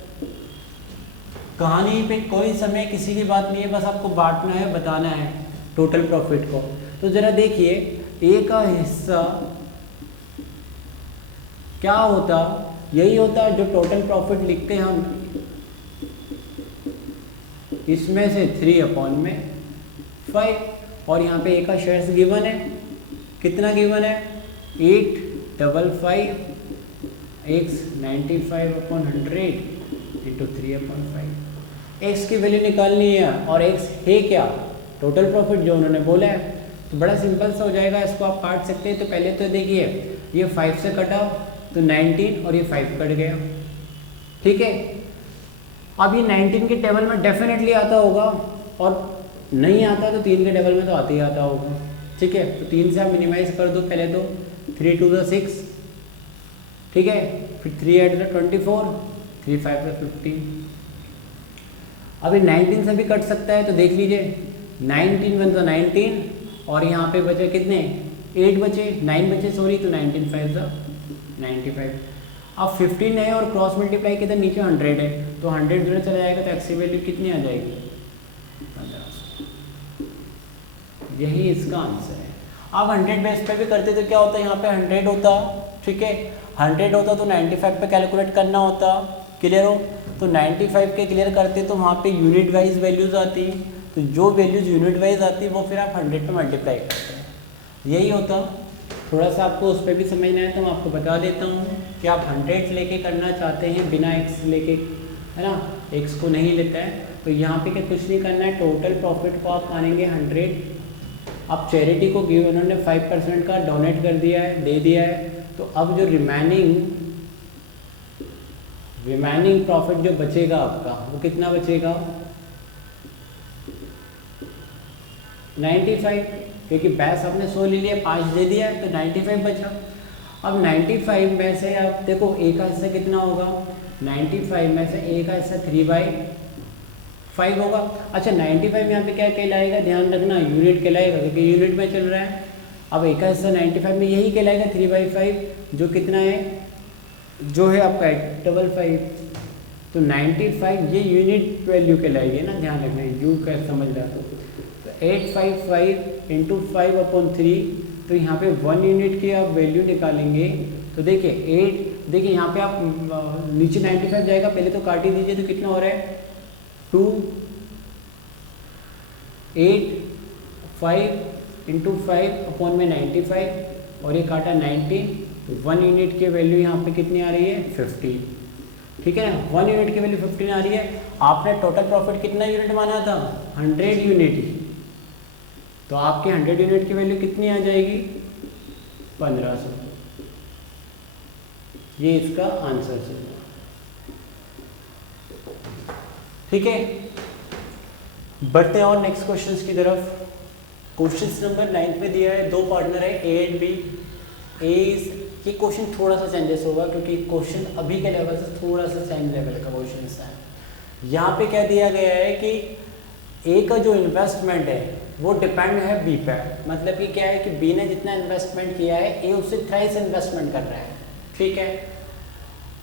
कहानी पे कोई समय किसी की बात नहीं है, बस आपको बांटना है, बताना है टोटल प्रॉफिट को। तो जरा देखिए ए का हिस्सा क्या होता, यही होता जो टोटल प्रॉफिट लिखते हैं हम, इसमें से 3/5, और यहाँ पे ए का शेयर्स गिवन है, कितना गिवन है, 855 x 95/100 इंटू 3/5। x की वैल्यू निकालनी है और x है क्या, टोटल प्रॉफिट जो उन्होंने बोला है। तो बड़ा सिंपल सा हो जाएगा, इसको आप काट सकते हैं। तो पहले तो देखिए ये 5 से कटा तो 19 और ये 5 कट गया, ठीक है। अब ये 19 के टेबल में डेफिनेटली आता होगा, और नहीं आता तो 3 के टेबल में तो आते ही आता होगा, ठीक है। तो 3 से आप मिनिमाइज कर दो, पहले तो 3 2 6, ठीक है, फिर 3 8 24, 3 5 15। अभी 19 से भी कट सकता है, तो देख लीजिए 19 1 तो 19, और यहाँ पे बचे कितने, 8 बचे, 9 बचे सॉरी, तो 19 5 95। अब 15 है और क्रॉस मल्टीप्लाई किधर नीचे 100 है, तो 100 जो चला जाएगा तो एक्स की वैल्यू कितनी आ जाएगी? 1500। यही इसका आंसर है। अब 100 बेस पे भी करते तो क्या होता है, यहाँ पे 100 होता, ठीक है, 100 होता तो 95 पे कैलकुलेट करना होता, क्लियर हो? तो 95 के क्लियर करते तो वहाँ पे यूनिट वाइज वैल्यूज आती, तो जो वैल्यूज यूनिट वाइज आती वो फिर आप 100 पे मल्टीप्लाई करते हैं, यही होता। थोड़ा सा आपको उस पर भी समझना है तो मैं आपको बता देता हूँ कि आप 100 लेके करना चाहते हैं बिना एक्स लेके, है ना, एक्स को नहीं लेता है, तो यहाँ पे क्या कुछ नहीं करना है, टोटल प्रॉफिट को आप मानेंगे 100। अब चैरिटी को गिव उन्होंने 5% का डोनेट कर दिया है, दे दिया है, तो अब जो रिमेनिंग प्रॉफिट जो बचेगा आपका वो कितना बचेगा? 95, क्योंकि बैस आपने 100 ले लिया, 5 दे दिया है तो 95 बचा। अब 95 में से आप देखो ए का हिस्सा कितना होगा, 95 में से ए का हिस्सा 3/5 होगा। अच्छा 95 यहाँ पे क्या कहलाएगा, ध्यान रखना यूनिट कहलाएगा क्योंकि यूनिट में चल रहा है। अब ए का हिस्सा 95 में यही कहलाएगा 3/5, जो कितना है, जो है आपका 855, तो 95 ये यूनिट वैल्यू कहलाएगी ना, ध्यान रखना यू का समझ रहा तो 855 इंटू 5/3, तो यहाँ पे 1 यूनिट की आप वैल्यू निकालेंगे तो देखिए 8, देखिए यहाँ पे आप नीचे 95 जाएगा, पहले तो काट ही दीजिए, तो कितना हो रहा है 2 8 5 इंटू 5/95 और ये काटा 90, 1 यूनिट की वैल्यू यहाँ पे कितनी आ रही है 50, ठीक है ना, 1 यूनिट की वैल्यू 15 आ रही है। आपने टोटल प्रॉफिट कितना यूनिट माना था 100 यूनिट, तो आपके 100 यूनिट की वैल्यू कितनी आ जाएगी 1500, ये इसका आंसर है, ठीक है। बढ़ते हैं और नेक्स्ट क्वेश्चंस की तरफ। क्वेश्चन नंबर 9 पे दिया है, दो पार्टनर है ए एंड बी। ये क्वेश्चन थोड़ा सा चेंजेस होगा क्योंकि क्वेश्चन अभी के लेवल से थोड़ा सा सेम लेवल का क्वेश्चन है। यहाँ पे क्या दिया गया है कि ए का जो इन्वेस्टमेंट है वो डिपेंड है बी पे, मतलब कि क्या है कि बी ने जितना इन्वेस्टमेंट किया है ए उससे थ्राइस इन्वेस्टमेंट कर रहा है, ठीक है।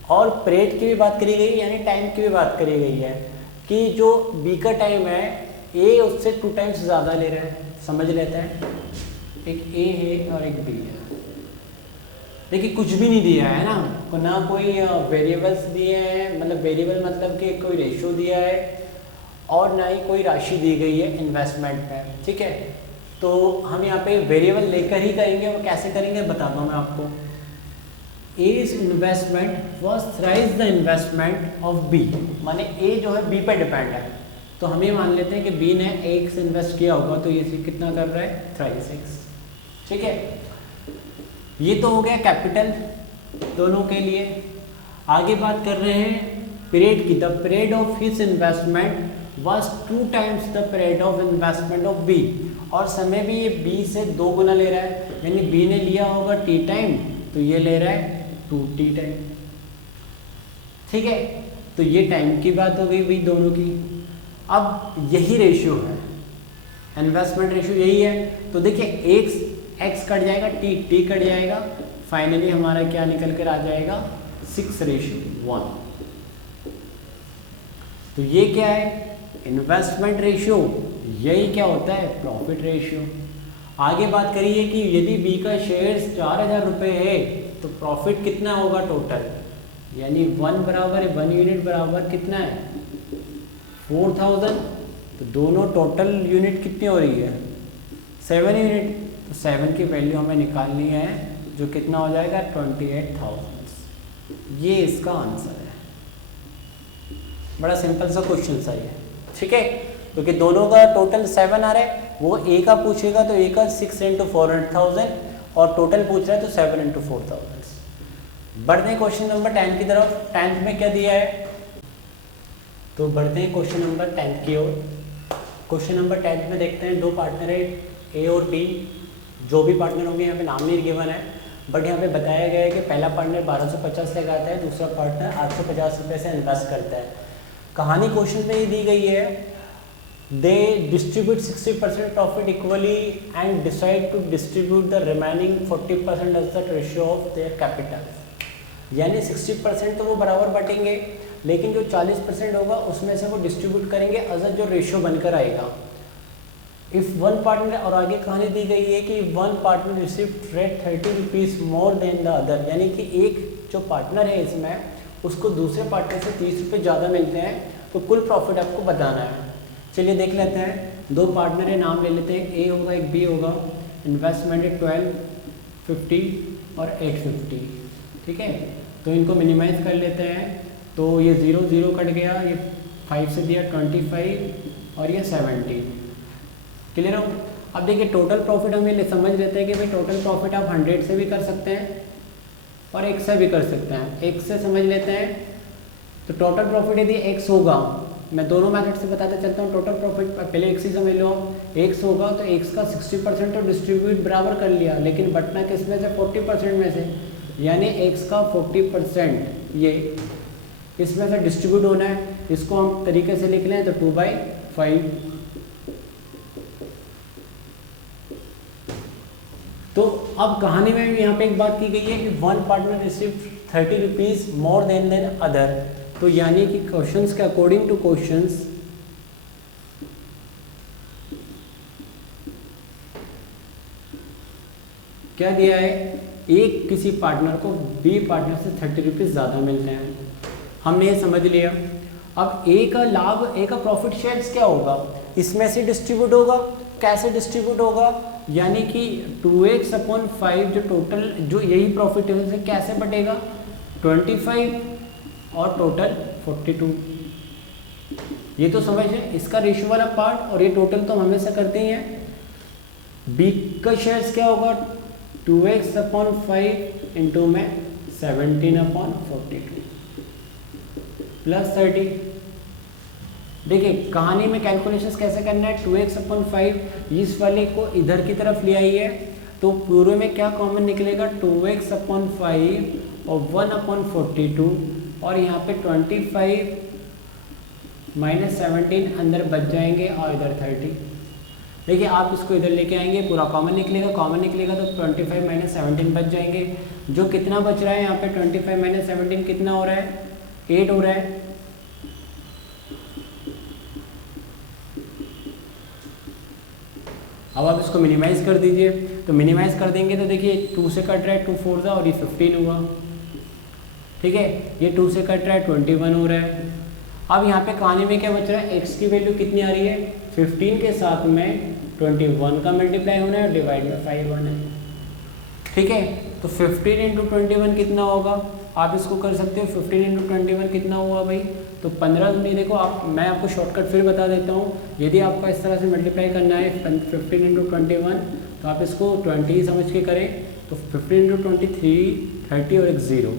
और पीरियड की भी बात करी गई, यानी टाइम की भी बात करी गई है कि जो बी का टाइम है ए उससे 2 टाइम्स ज़्यादा ले रहा है, समझ लेते हैं। एक ए है और एक बी है, देखिए कुछ भी नहीं दिया है ना कोई वेरिएबल्स दिए हैं, मतलब वेरिएबल मतलब कि कोई रेशियो दिया है और ना ही कोई राशि दी गई है इन्वेस्टमेंट में, ठीक है। तो हम यहाँ पे वेरिएबल लेकर ही करेंगे, और कैसे करेंगे बताता हूँ मैं आपको। As investment was thrice the investment of B, माने ए जो है बी पे डिपेंड है, तो हम ये मान लेते हैं कि बी ने एक्स इन्वेस्ट किया होगा, तो ये कितना कर रहा है थ्राइस एक्स, ठीक है। ये तो हो गया कैपिटल दोनों के लिए। आगे बात कर रहे हैं पीरियड की। The period of his investment was 2 times the period of investment of B, और समय भी ये बी से 2 गुना ले रहा है, यानी बी ने लिया होगा टी टाइम तो ये ले रहा है 2t टाइम, ठीक है। तो ये टाइम की बात हो गई भाई दोनों की। अब यही रेशियो है, इन्वेस्टमेंट रेशियो यही है, तो देखिए एक्स कट जाएगा, टी कट जाएगा, फाइनली हमारा क्या निकल कर आ जाएगा 6:1। तो ये क्या है इन्वेस्टमेंट रेशियो, यही क्या होता है प्रॉफिट रेशियो। आगे बात करिए कि यदि बी का शेयर्स 4000 रुपये है तो प्रॉफिट कितना होगा टोटल, यानी 1 यूनिट बराबर कितना है 4000, तो दोनों टोटल यूनिट कितनी हो रही है 7 यूनिट, तो 7 की वैल्यू हमें निकालनी है जो कितना हो जाएगा 28,000। ये इसका आंसर है, बड़ा सिंपल सा क्वेश्चन सा ये, ठीक है। क्योंकि दोनों का टोटल 7 आ रहा है, वो ए का पूछेगा तो ए का 6 × 400,000 और टोटल पूछ रहा है तो 7 × 4,000। बढ़ते हैं क्वेश्चन नंबर 10 की तरफ। 10th में क्या दिया है, तो बढ़ते हैं क्वेश्चन नंबर 10 की ओर। क्वेश्चन नंबर 10 में देखते हैं, दो पार्टनर है ए और बी। जो भी पार्टनर होंगे यहाँ पे नाम नहीं गिवन है, बट यहाँ पे बताया गया है कि पहला पार्टनर 1250 लगाता है, दूसरा पार्टनर 850 रुपये से इन्वेस्ट करता है। कहानी क्वेश्चन में ये दी गई है, they distribute 60% profit equally and decide to distribute the remaining 40% as the ratio of their capital. यानी 60% तो वो बराबर बांटेंगे, लेकिन जो 40% होगा उसमें से वो डिस्ट्रीब्यूट करेंगे अगर जो रेशियो बनकर आएगा। इफ़ वन पार्टनर, और आगे कहानी दी गई है कि one partner receive rate 30 rupees more than the other, यानी कि एक जो पार्टनर है इसमें उसको दूसरे पार्टनर से 30 रुपये ज़्यादा मिलते हैं, तो कुल प्रॉफिट आपको बताना है। चलिए देख लेते हैं, दो पार्टनर है, नाम ले लेते हैं, ए होगा एक बी होगा, इन्वेस्टमेंट है 1250 और 850, ठीक है। तो इनको मिनिमाइज कर लेते हैं, तो ये 0 0 कट गया, ये 5 से दिया 25 और ये 70, क्लियर हो। अब देखिए टोटल प्रॉफिट हम ये समझ लेते हैं कि भाई टोटल प्रॉफिट आप 100 से भी कर सकते हैं और x से भी कर सकते हैं। x से समझ लेते हैं, तो टोटल प्रॉफिट यदि x होगा, मैं दोनों मेथड से बताते चलता हूँ। टोटल प्रॉफिट पहले x ही समझ लो, x होगा तो x का 60% तो डिस्ट्रीब्यूट बराबर कर लिया, लेकिन बटना किस में से 40% में से, यानी x का 40% ये इसमें से डिस्ट्रीब्यूट होना है। इसको हम तरीके से लिख लें तो 2/5। तो अब कहानी में यहाँ पे एक बात की गई है कि one partner receive 30 rupees more than other, तो यानी कि क्वेश्चंस के अकॉर्डिंग टू क्वेश्चंस क्या दिया है, एक किसी पार्टनर को बी पार्टनर से 30 रुपीज़ ज़्यादा मिलते हैं, हमने ये समझ लिया। अब ए का लाभ, ए का प्रॉफिट शेयर्स क्या होगा, इसमें से डिस्ट्रीब्यूट होगा। कैसे डिस्ट्रीब्यूट होगा, यानी कि 2x/5 जो टोटल जो यही प्रॉफिट है उसे कैसे बटेगा, 25 और टोटल 42, ये तो समझ लें इसका रेशियो वाला पार्ट, और ये टोटल तो हम हमेशा करते ही हैं। बी का शेयर्स क्या होगा, 2x/5 इंटू में 17/42 प्लस 30। देखिए कहानी में कैलकुलेशंस कैसे करना है, 2x/5 इस वाले को इधर की तरफ ले आई है, तो पूरे में क्या कॉमन निकलेगा, 2x/5 और 1/42, और यहाँ पे 25 - 17 अंदर बच जाएंगे और इधर 30। देखिए आप इसको इधर लेके आएंगे, पूरा कॉमन निकलेगा, कॉमन निकलेगा तो 25 - 17 बच जाएंगे। जो कितना बच रहा है यहाँ पे 25 - 17 कितना हो रहा है, 8 हो रहा है। अब आप इसको मिनिमाइज कर दीजिए, तो मिनिमाइज कर देंगे तो देखिए 2 से कट रहा है 2 4 था और ये 15 हुआ, ठीक है। ये 2 से कट रहा है 21 हो रहा है। अब यहाँ पे कहानी में क्या बच रहा है, x की वैल्यू कितनी आ रही है, 15 के साथ में 21 का मल्टीप्लाई होना है और डिवाइड में 5 होना है, ठीक है। तो 15 × 21 कितना होगा, आप इसको कर सकते हो, 15 × 21 कितना हुआ भाई, तो 15 दूनी, देखो आप, मैं आपको शॉर्टकट फिर बता देता हूँ। यदि आपको इस तरह से मल्टीप्लाई करना है 15 × 21, तो आप इसको 20 समझ के करें, तो 15 × 23 30 और एक 0,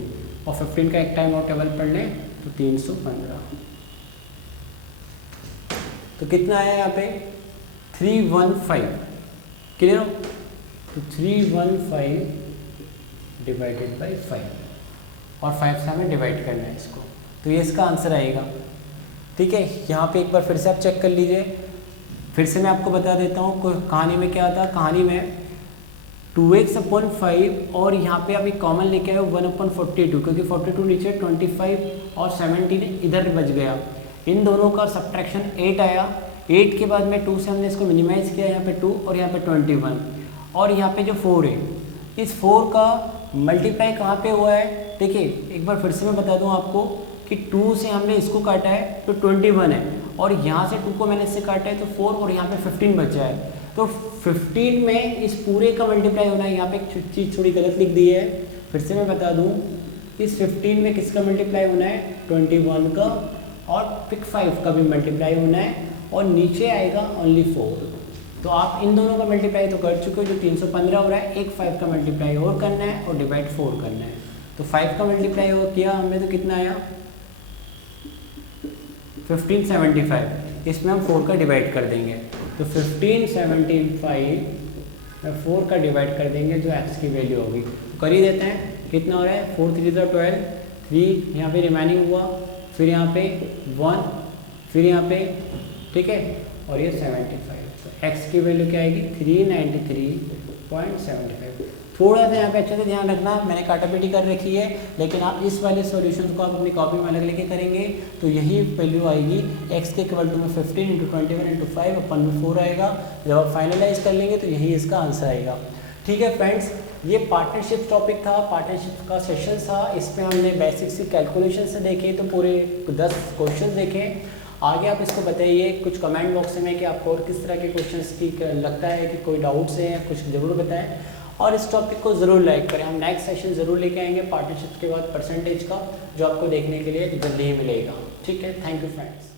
और 15 का एक टाइम और टेबल पढ़ लें तो 315। तो कितना आया यहाँ पे 315, क्लियर हो। तो 315 डिवाइडेड बाई 5 और 5 से हमें डिवाइड करना है इसको, तो ये इसका आंसर आएगा, ठीक है। यहाँ पे एक बार फिर से आप चेक कर लीजिए, फिर से मैं आपको बता देता हूँ कहानी में क्या था। कहानी में 2x/5 और यहाँ पे आप एक कॉमन लेके आए 1/42, क्योंकि 42 नीचे 25 और 17 इधर बच गया, इन दोनों का सब्ट्रैक्शन 8 आया। 8 के बाद में 2 से हमने इसको मिनिमाइज़ किया, यहाँ पे 2 और यहाँ पे 21, और यहाँ पे जो 4 है, इस 4 का मल्टीप्लाई कहाँ पे हुआ है, देखिए एक बार फिर से मैं बता दूँ आपको कि 2 से हमने इसको काटा है तो 21 है, और यहाँ से 2 को मैंने इससे काटा है तो 4, और यहाँ पे 15 बचा है। तो 15 में इस पूरे का मल्टीप्लाई होना है, यहाँ पे एक चीज़ थोड़ी गलत लिख दी है, फिर से मैं बता दूँ, इस 15 में किसका मल्टीप्लाई होना है, 21 का, और फिर 5 का भी मल्टीप्लाई होना है, और नीचे आएगा ओनली 4। तो आप इन दोनों का मल्टीप्लाई तो कर चुके हो, जो 315 हो रहा है, एक 5 का मल्टीप्लाई और करना है और डिवाइड 4 करना है। तो 5 का मल्टीप्लाई और किया हमने तो कितना आया 1575, इसमें हम 4 का डिवाइड कर देंगे, तो 1575 में 4 का डिवाइड कर देंगे, जो x की वैल्यू होगी कर ही देते हैं। कितना हो रहा है 4 3 12, 3 यहाँ पे रिमाइनिंग हुआ, फिर यहाँ पे 1, फिर यहाँ पे, ठीक है, और ये 75, तो x की वैल्यू क्या आएगी 393.75। थोड़ा सा यहाँ पे अच्छे से ध्यान रखना, मैंने काटापीटी कर रखी है, लेकिन आप इस वाले सॉल्यूशन को आप अपनी कॉपी में अलग लेके करेंगे तो यही वैल्यू आएगी x के इक्वल टू में 15 × 21 × 5 अपन में 4 आएगा। जब आप फाइनलाइज कर लेंगे तो यही इसका आंसर आएगा। ठीक है फ्रेंड्स, ये पार्टनरशिप टॉपिक था, पार्टनरशिप का सेशन था। इसमें हमने बेसिक सी कैलकुलेशन से देखे तो पूरे 10 क्वेश्चन देखे। आगे आप इसको बताइए कुछ कमेंट बॉक्स में कि आपको और किस तरह के क्वेश्चंस की लगता है कि कोई डाउट्स हैं, कुछ ज़रूर बताएं और इस टॉपिक को ज़रूर लाइक करें। हम नेक्स्ट सेशन ज़रूर लेके आएंगे पार्टनरशिप के बाद परसेंटेज का, जो आपको देखने के लिए जल्दी ही मिलेगा। ठीक है, थैंक यू फ्रेंड्स।